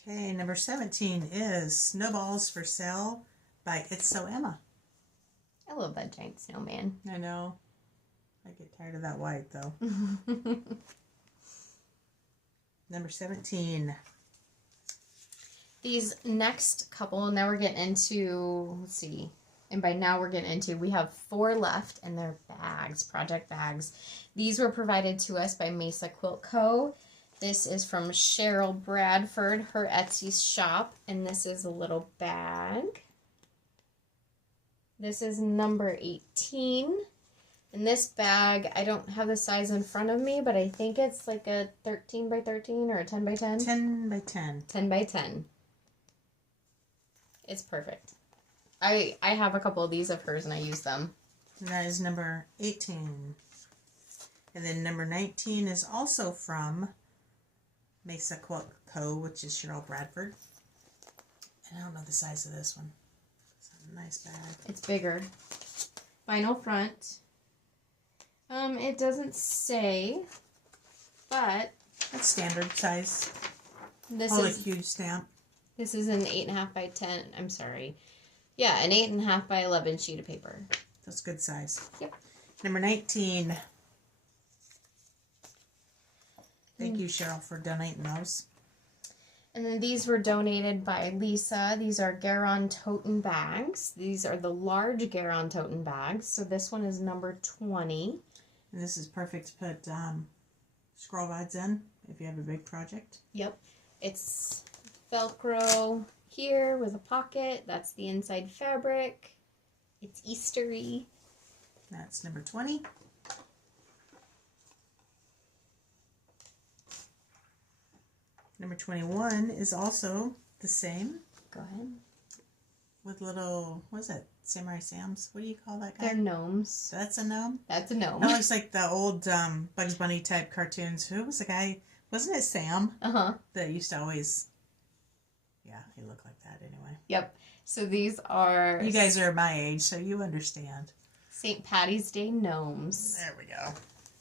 Okay, number 17 is Snowballs for Sale by It's So Emma. I love that giant snowman. I know. I get tired of that white, though. Number 17. These next couple, now we're getting into, let's see, and by now we're getting into, we have 4 left, and they're bags, project bags. These were provided to us by Mesa Quilt Co. This is from Cheryl Bradford, her Etsy shop, and this is a little bag. This is number 18. And this bag, I don't have the size in front of me, but I think it's like a 13 by 13 or a 10 by 10. 10 by 10. 10 by 10. It's perfect. I have a couple of these of hers and I use them. And that is number 18. And then number 19 is also from Mesa Quilt Co., which is Cheryl Bradford. And I don't know the size of this one. It's a nice bag. It's bigger. Vinyl front. It doesn't say, but That's standard size. this Oh, a is huge stamp. this is an 8.5 by 10. I'm sorry. Yeah, an 8.5 by 11 sheet of paper. That's good size. Yep. Number 19. Thank you, Cheryl, for donating those. And then these were donated by Lisa. These are Garon Toten bags. These are the large Garon Toten bags. So this one is number 20. And this is perfect to put scroll guides in if you have a big project. Yep. It's Velcro here with a pocket. That's the inside fabric. It's Eastery. That's number 20. Number 21 is also the same Go ahead. with little, what is that, Samurai Sam's? What do you call that guy? They're gnomes. That's a gnome? That's a gnome. That looks like the old Bugs Bunny type cartoons. Who was the guy? Wasn't it Sam? Uh-huh. That used to always, yeah, he looked like that anyway. Yep. So these are You guys are my age, so you understand. St. Patty's Day gnomes. There we go.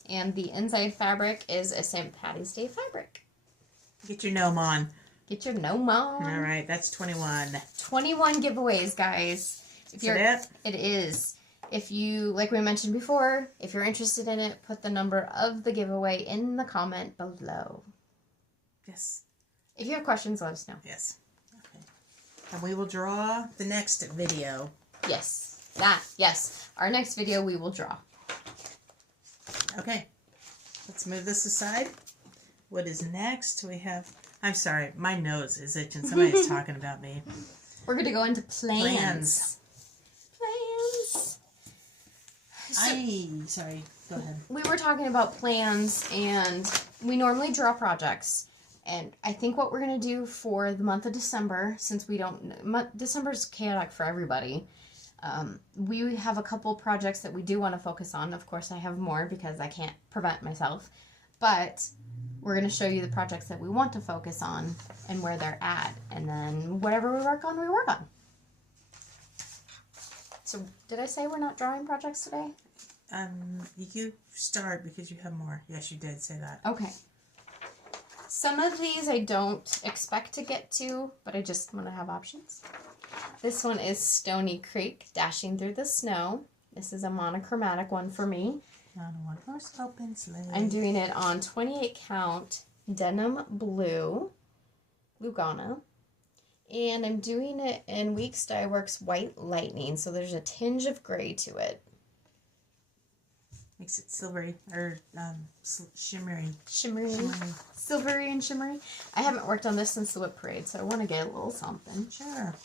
And the inside fabric is a St. Patty's Day fabric. Get your gnome on. Get your gnome on. All right, that's 21. 21 giveaways, guys. Is that it? It is. If you, like we mentioned before, if you're interested in it, put the number of the giveaway in the comment below. Yes. If you have questions, let us know. Yes. Okay. And we will draw the next video. Yes. Yes. Our next video we will draw. Okay. Let's move this aside. What is next? We have, I'm sorry, my nose is itching. Somebody's talking about me. We're going to go into plans. Sorry, go ahead. We were talking about plans, and we normally draw projects. And I think what we're going to do for the month of December, since we don't, December's chaotic for everybody. We have a couple projects that we do want to focus on. Of course, I have more because I can't prevent myself. But we're going to show you the projects that we want to focus on and where they're at. And then whatever we work on, we work on. So, did I say we're not drawing projects today? You start because you have more. Yes, you did say that. Okay. Some of these I don't expect to get to, but I just want to have options. This one is Stony Creek, Dashing Through the Snow. This is a monochromatic one for me. Not a one-horse open sleigh. I'm doing it on 28 count denim blue, Lugana. And I'm doing it in Weeks Dye Works White Lightning, so there's a tinge of gray to it. Makes it silvery, or shimmery. Shimmery. Silvery and shimmery. I haven't worked on this since the whip parade, so I want to get a little something. Sure.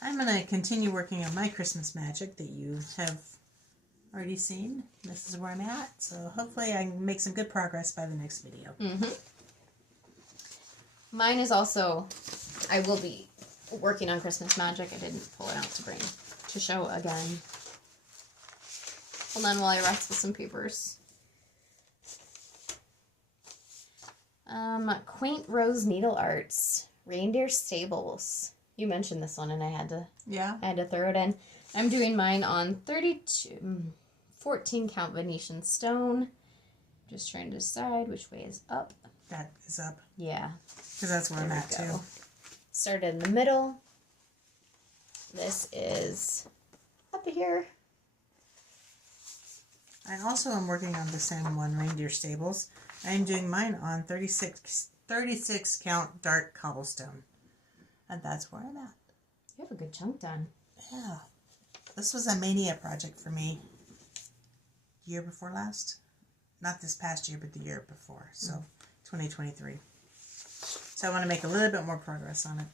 I'm going to continue working on my Christmas magic that you have already seen. This is where I'm at, so hopefully I can make some good progress by the next video. Mm-hmm. Mine is also, I will be working on Christmas magic. I didn't pull it out to show again. Hold on while I rustle some papers. Quaint Rose Needle Arts, Reindeer Stables. You mentioned this one and I had to throw it in. I'm doing mine on 14 count Venetian stone. Just trying to decide which way is up. That is up. Yeah. Because that's where I'm at too. Started in the middle. This is up here. I also am working on the same one, Reindeer Stables. I am doing mine on 36 count dark cobblestone. And that's where I'm at. You have a good chunk done. Yeah. This was a mania project for me. Year before last. Not this past year, but the year before. So, 2023. So I want to make a little bit more progress on it.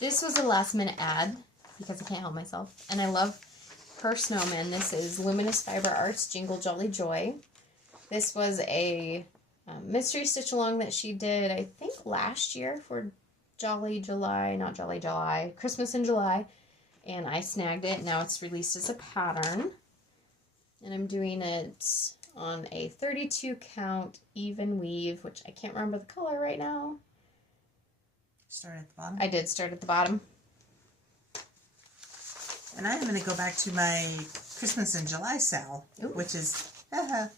This was a last minute ad because I can't help myself. And I love her snowman. This is Luminous Fiber Arts Jingle Jolly Joy. This was a mystery stitch along that she did, I think, last year for Christmas in July. And I snagged it. Now it's released as a pattern. And I'm doing it on a 32 count even weave, which I can't remember the color right now. Start at the bottom? I did start at the bottom. And I am going to go back to my Christmas in July sal, which is a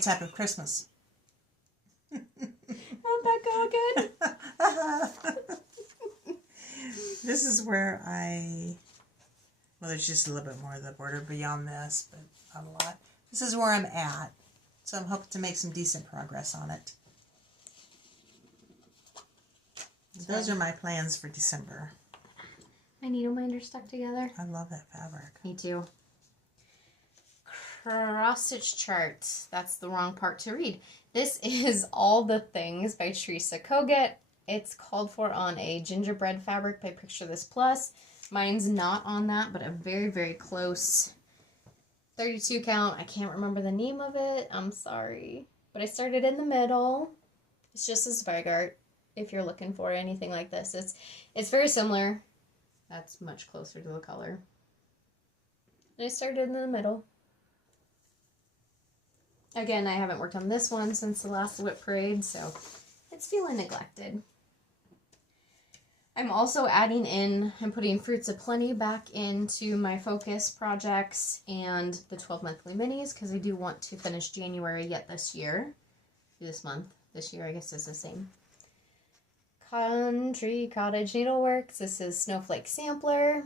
type of Christmas. How'd that go again? This is where well, there's just a little bit more of the border beyond this, but not a lot. This is where I'm at, so I'm hoping to make some decent progress on it. Those are my plans for December. My needle minder stuck together. I love that fabric. Me too. Cross stitch chart. That's the wrong part to read. This is All the Things by Teresa Koget. It's called for on a gingerbread fabric by Picture This Plus. Mine's not on that, but a very, very close 32 count. I can't remember the name of it. I'm sorry. But I started in the middle. It's just a Zweigart if you're looking for anything like this. It's very similar. That's much closer to the color. And I started in the middle. Again, I haven't worked on this one since the last whip parade, so it's feeling neglected. I'm also adding in, I'm putting Fruits of Plenty back into my focus projects and the 12 monthly minis because I do want to finish January yet this year. This month. This year I guess is the same. Country Cottage Needleworks. This is Snowflake Sampler.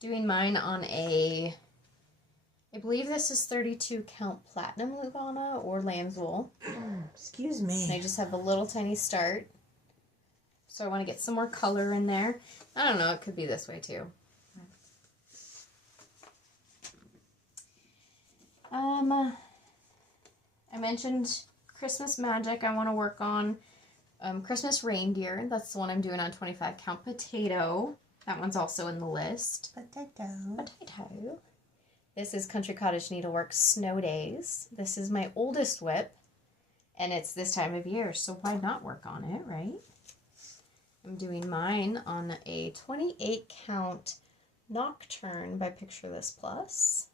Doing mine on I believe this is 32 count platinum Lugana or lamb's wool. Excuse me. And I just have a little tiny start. So I want to get some more color in there. I don't know, it could be this way too. I mentioned Christmas magic. I want to work on Christmas reindeer. That's the one I'm doing on 25 count potato. That one's also in the list. Potato. This is Country Cottage Needleworks Snow Days. This is my oldest whip. And it's this time of year, so why not work on it, right? I'm doing mine on a 28 count Nocturne by Picture This Plus.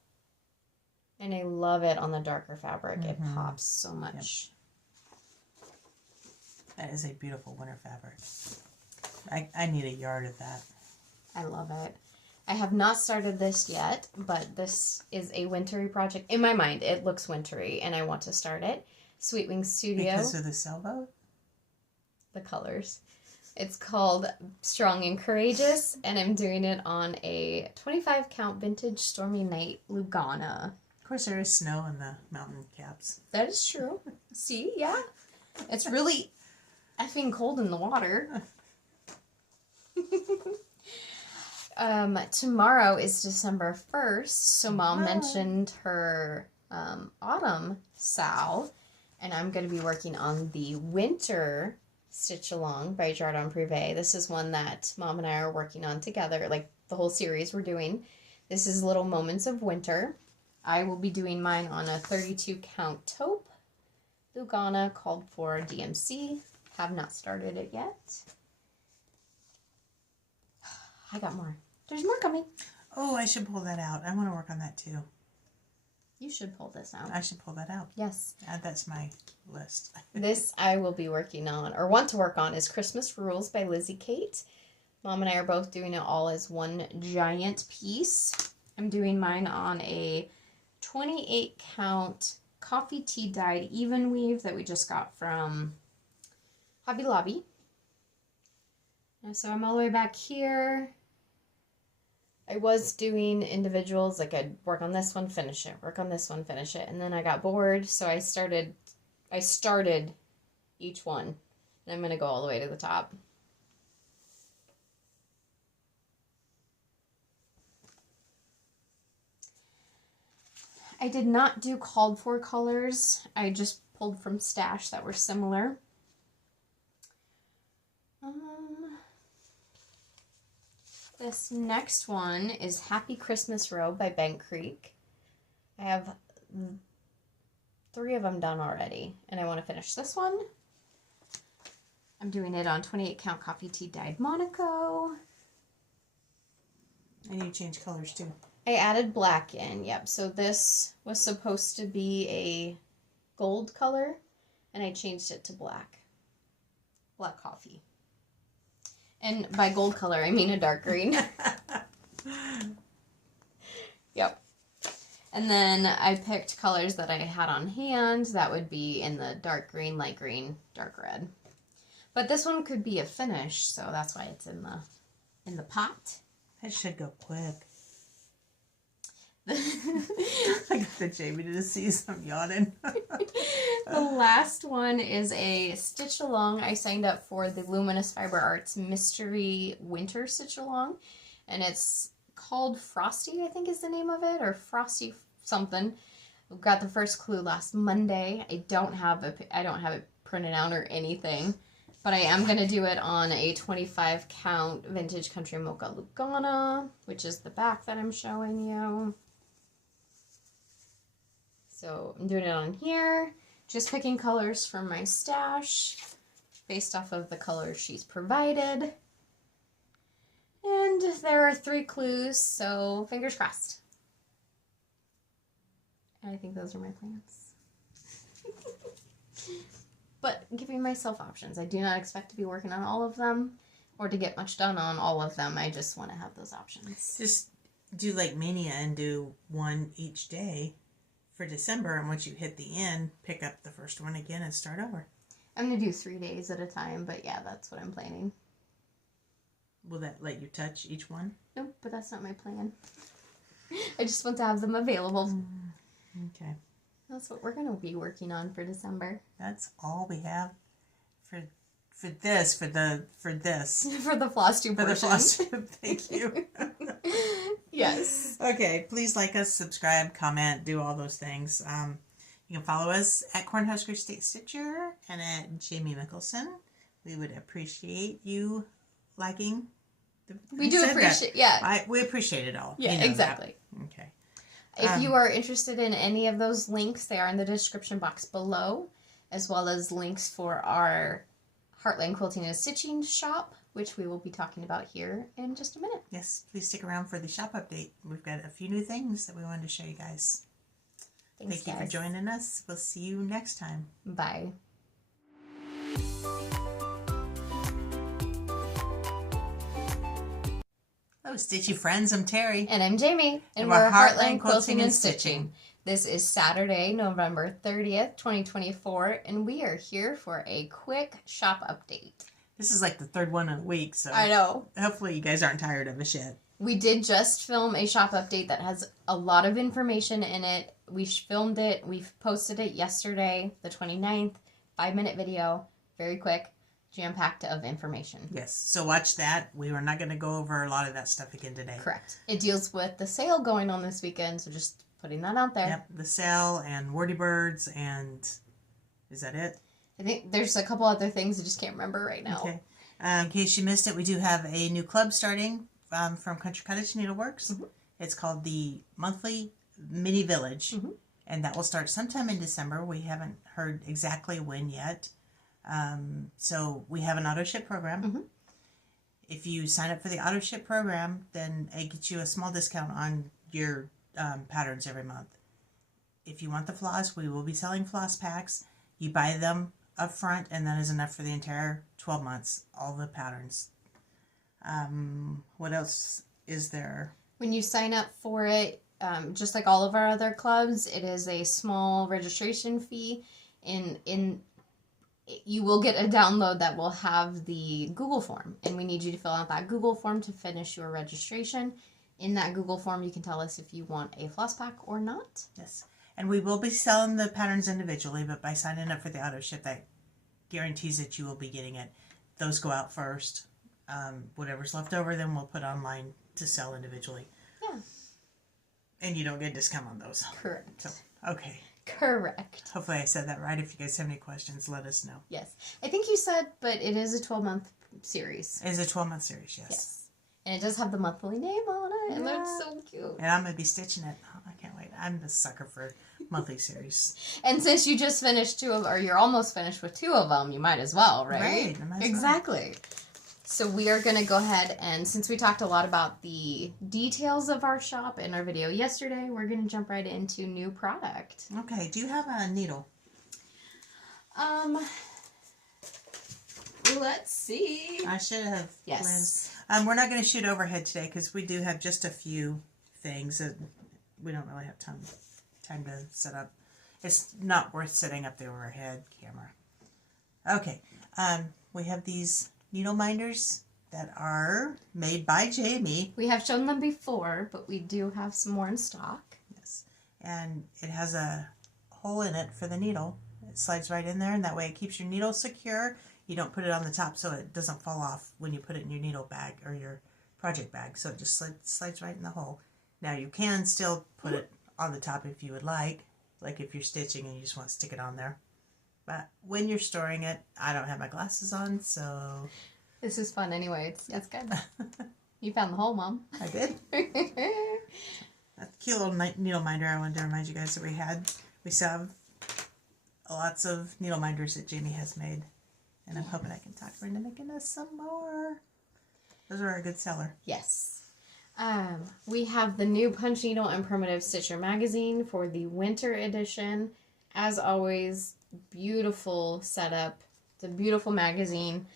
And I love it on the darker fabric. It pops so much. Yep. That is a beautiful winter fabric. I need a yard of that. I love it. I have not started this yet, but this is a wintry project. In my mind, it looks wintry, and I want to start it. Sweet Wing Studio. Because of the sailboat? The colors. It's called Strong and Courageous, and I'm doing it on a 25 count vintage Stormy Night Lugana. Of course, there is snow in the mountain caps. That is true. See, yeah. It's really effing cold in the water. Tomorrow is December 1st, so Mom mentioned her autumn sow, and I'm going to be working on the winter stitch along by Jardin Privé. This is one that Mom and I are working on together, like the whole series we're doing. This is Little Moments of Winter. I will be doing mine on a 32 count taupe Lugana called for DMC. Have not started it yet. I got more. There's more coming. Oh, I should pull that out. I want to work on that too. You should pull this out. I should pull that out. Yes. Add that to my list. This I will be working on, or want to work on, is Christmas Rules by Lizzie Kate. Mom and I are both doing it all as one giant piece. I'm doing mine on a 28 count coffee tea dyed even weave that we just got from Hobby Lobby. And so I'm all the way back here. I was doing individuals, like I'd work on this one, finish it, work on this one, finish it, and then I got bored, so I started each one, and I'm going to go all the way to the top. I did not do called for colors. I just pulled from stash that were similar. This next one is Happy Christmas Robe by Bank Creek. I have 3 of them done already, and I want to finish this one. I'm doing it on 28 count coffee tea dyed Monaco. And you change colors too. I added black in, yep. So this was supposed to be a gold color, and I changed it to black. Black coffee. And by gold color, I mean a dark green. Yep. And then I picked colors that I had on hand. That would be in the dark green, light green, dark red. But this one could be a finish, so that's why it's in the pot. That should go quick. I got the Jamie to see some yawning. The last one is a stitch along. I signed up for the Luminous Fiber Arts Mystery Winter Stitch Along, and it's called Frosty, I think is the name of it, or Frosty something. We got the first clue last Monday. I don't have it printed out or anything, but I am going to do it on a 25 count Vintage Country Mocha Lugana, which is the back that I'm showing you. So I'm doing it on here, just picking colors from my stash based off of the colors she's provided. And there are 3 clues, so fingers crossed. And I think those are my plans. But giving myself options. I do not expect to be working on all of them or to get much done on all of them. I just want to have those options. Just do like Mania and do one each day for December, and once you hit the end, pick up the first one again and start over. I'm going to do 3 days at a time, but yeah, that's what I'm planning. Will that let you touch each one? Nope, but that's not my plan. I just want to have them available. Okay. That's what we're going to be working on for December. That's all we have for this. For the Flosstube For the Flosstube, thank you. Yes. Okay, please like us, subscribe, comment, do all those things. You can follow us at Cornhusker State Stitcher and at Jamie Mickelson. We would appreciate you liking. We do appreciate, yeah. We appreciate it all. Yeah, you know exactly. That. Okay. If you are interested in any of those links, they are in the description box below, as well as links for our Heartland Quilting and Stitching shop, which we will be talking about here in just a minute. Yes, please stick around for the shop update. We've got a few new things that we wanted to show you guys. Thanks, Thank you for joining us. We'll see you next time. Bye. Hello, Stitchy friends. I'm Terry. And I'm Jamie. And we're Heartland Quilting and Stitching. This is Saturday, November 30th, 2024, and we are here for a quick shop update. This is like the third one in a week, so I know. hopefully you guys aren't tired of us yet. We did just film a shop update that has a lot of information in it. We filmed it. We posted it yesterday, the 29th. 5-minute video. Very quick. Jam-packed of information. Yes, so watch that. We were not going to go over a lot of that stuff again today. Correct. It deals with the sale going on this weekend, so just putting that out there. Yep, the sale and Wordy Birds and... Is that it? I think there's a couple other things I just can't remember right now. Okay. In case you missed it, we do have a new club starting from Country Cottage Needleworks. Mm-hmm. It's called the Monthly Mini Village, Mm-hmm. and that will start sometime in December. We haven't heard exactly when yet. So we have an auto ship program. Mm-hmm. If you sign up for the auto ship program, then it gets you a small discount on your patterns every month. If you want the floss, we will be selling floss packs. You buy them up front, and that is enough for the entire 12 months, all the patterns. What else is there? When you sign up for it, just like all of our other clubs, it is a small registration fee. You will get a download that will have the Google form, and we need you to fill out that Google form to finish your registration. In that Google form, you can tell us if you want a floss pack or not. Yes. And we will be selling the patterns individually, but by signing up for the auto ship, that guarantees that you will be getting it. Those go out first. Whatever's left over, then we'll put online to sell individually. Yeah. And you don't get a discount on those. Correct. So, okay. Correct. Hopefully I said that right. If you guys have any questions, let us know. Yes. I think you said, but it is a 12-month series. It is a 12-month series, yes. Yes. And it does have the monthly name on it. It looks so cute. And I'm going to be stitching it. Oh, I can't wait. I'm the sucker for monthly series. And since you just finished or you're almost finished with 2 of them, you might as well, right? Right. Exactly. So we are going to go ahead and, since we talked a lot about the details of our shop in our video yesterday, we're going to jump right into new product. Okay. Do you have a needle? Let's see. I should have. Yes. We're not going to shoot overhead today because we do have just a few things that we don't really have time to set up. It's not worth setting up the overhead camera. Okay. We have these needle minders that are made by Jamie. We have shown them before, but we do have some more in stock. Yes. And it has a hole in it for the needle. It slides right in there, and that way it keeps your needle secure. You don't put it on the top so it doesn't fall off when you put it in your needle bag or your project bag. So it just slides right in the hole. Now you can still put it on the top if you would like if you're stitching and you just want to stick it on there. But when you're storing it, I don't have my glasses on, so... This is fun anyway. It's good. You found the hole, Mom. I did. That cute little needle minder I wanted to remind you guys that we still have lots of needle minders that Jamie has made. And I'm hoping I can talk her into making us some more. Those are a good seller. Yes. We have the new Punch Needle and Primitive Stitcher magazine for the winter edition. As always, beautiful setup. It's a beautiful magazine.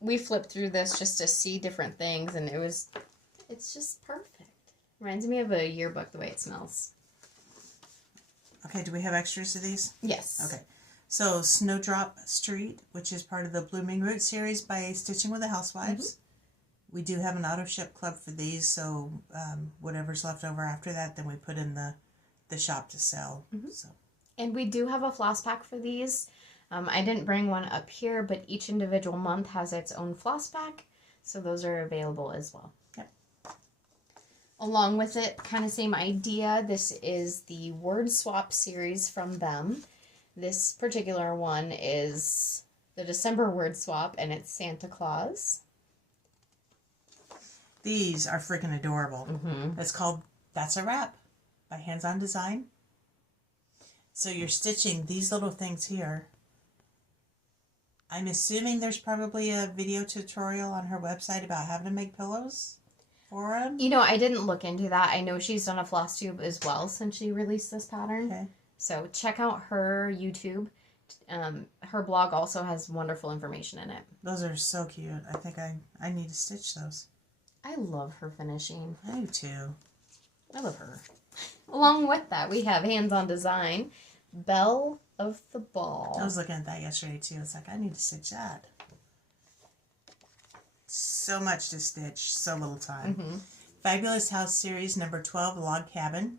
We flipped through this just to see different things, and it's just perfect. Reminds me of a yearbook the way it smells. Okay, do we have extras of these? Yes. Okay. So, Snowdrop Street, which is part of the Blooming Root series by Stitching with the Housewives. Mm-hmm. We do have an auto ship club for these, so whatever's left over after that, then we put in the shop to sell. Mm-hmm. So. And we do have a floss pack for these. I didn't bring one up here, but each individual month has its own floss pack, so those are available as well. Yep. Along with it, kind of same idea, this is the Word Swap series from them. This particular one is the December Word Swap, and it's Santa Claus. These are freaking adorable. Mm-hmm. It's called That's a Wrap by Hands On Design. So you're stitching these little things here. I'm assuming there's probably a video tutorial on her website about how to make pillows for them. You know, I didn't look into that. I know she's done a Flosstube as well since she released this pattern. Okay. So check out her YouTube. Her blog also has wonderful information in it. Those are so cute. I think I need to stitch those. I love her finishing. I do too. I love her. Along with that, we have Hands On Design, Belle of the Ball. I was looking at that yesterday too. It's like, I need to stitch that. So much to stitch, so little time. Mm-hmm. Fabulous House Series number 12, Log Cabin.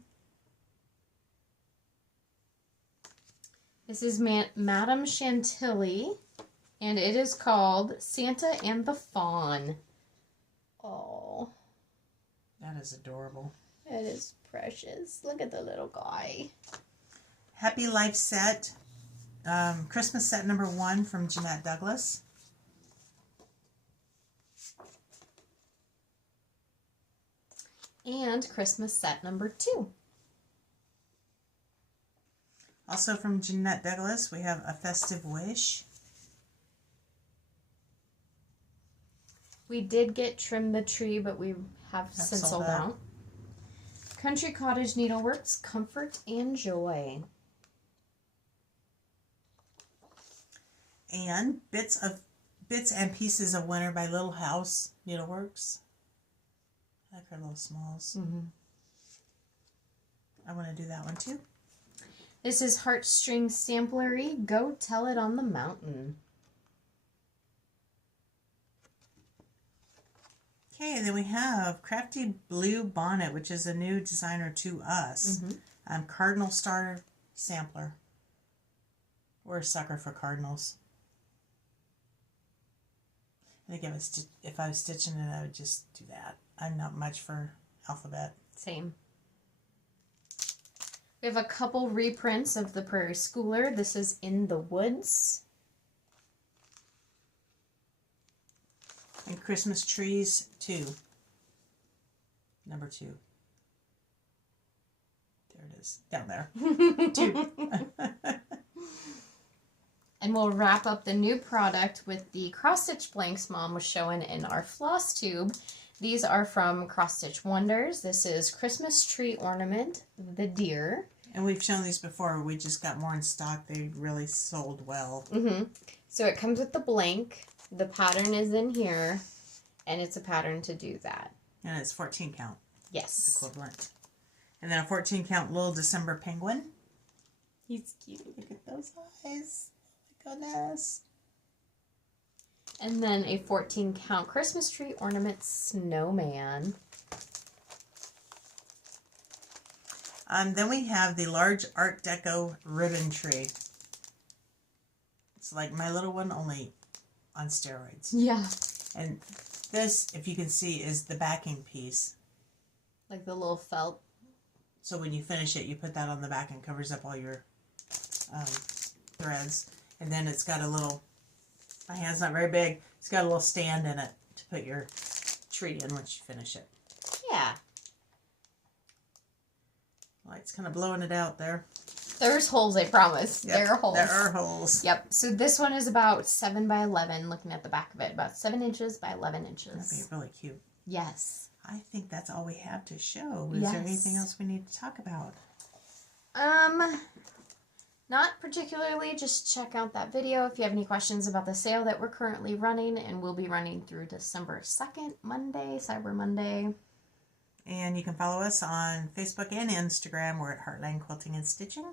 This is Madame Chantilly, and it is called Santa and the Fawn. Oh, That is adorable. it is precious. Look at the little guy. Happy Life set, Christmas set number 1 from Jeanette Douglas. And Christmas set number 2. Also from Jeanette Douglas, we have A Festive Wish. We did get Trim the Tree, but we have since sold out. Country Cottage Needleworks, Comfort and Joy. And Bits and Pieces of Winter by Little House Needleworks. I like her little smalls. Mm-hmm. I want to do that one too. This is Heartstring Samplery, Go Tell It on the Mountain. Okay, and then we have Crafty Blue Bonnet, which is a new designer to us. Mm-hmm. Cardinal Star Sampler. We're a sucker for cardinals. I think if I was stitching it, I would just do that. I'm not much for alphabet. Same. We have a couple reprints of the Prairie Schooler. This is In the Woods. And Christmas Trees 2. Number 2. There it is. Down there. 2. And we'll wrap up the new product with the cross-stitch blanks Mom was showing in our Flosstube. These are from Cross Stitch Wonders. This is Christmas Tree Ornament, the Deer. And we've shown these before. We just got more in stock. They really sold well. Mm-hmm. So it comes with the blank. The pattern is in here. And it's a pattern to do that. And it's 14 count. Yes. Equivalent. And then a 14 count Little December Penguin. He's cute. Look at those eyes. Oh my goodness. And then a 14 count Christmas Tree Ornament Snowman. Then we have the large Art Deco ribbon tree. It's like my little one, only on steroids. Yeah. And this, if you can see, is the backing piece. Like the little felt. So when you finish it, you put that on the back and covers up all your threads. And then it's got a little, my hand's not very big, it's got a little stand in it to put your tree in once you finish it. Yeah. Light's kind of blowing it out there. There's holes, I promise. Yep, there are holes. There are holes. Yep. So this one is about 7 by 11, looking at the back of it. About 7 inches by 11 inches. That'd be really cute. Yes. I think that's all we have to show. Is there anything else we need to talk about? Not particularly. Just check out that video if you have any questions about the sale that we're currently running, and we'll be running through December 2nd, Monday, Cyber Monday. And you can follow us on Facebook and Instagram. We're at Heartland Quilting and Stitching.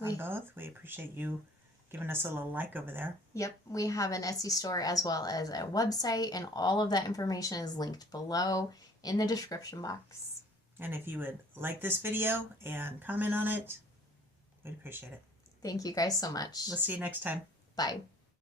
On both. We appreciate you giving us a little like over there. Yep. We have an Etsy store as well as a website, and all of that information is linked below in the description box. And if you would like this video and comment on it, we'd appreciate it. Thank you guys so much. We'll see you next time. Bye.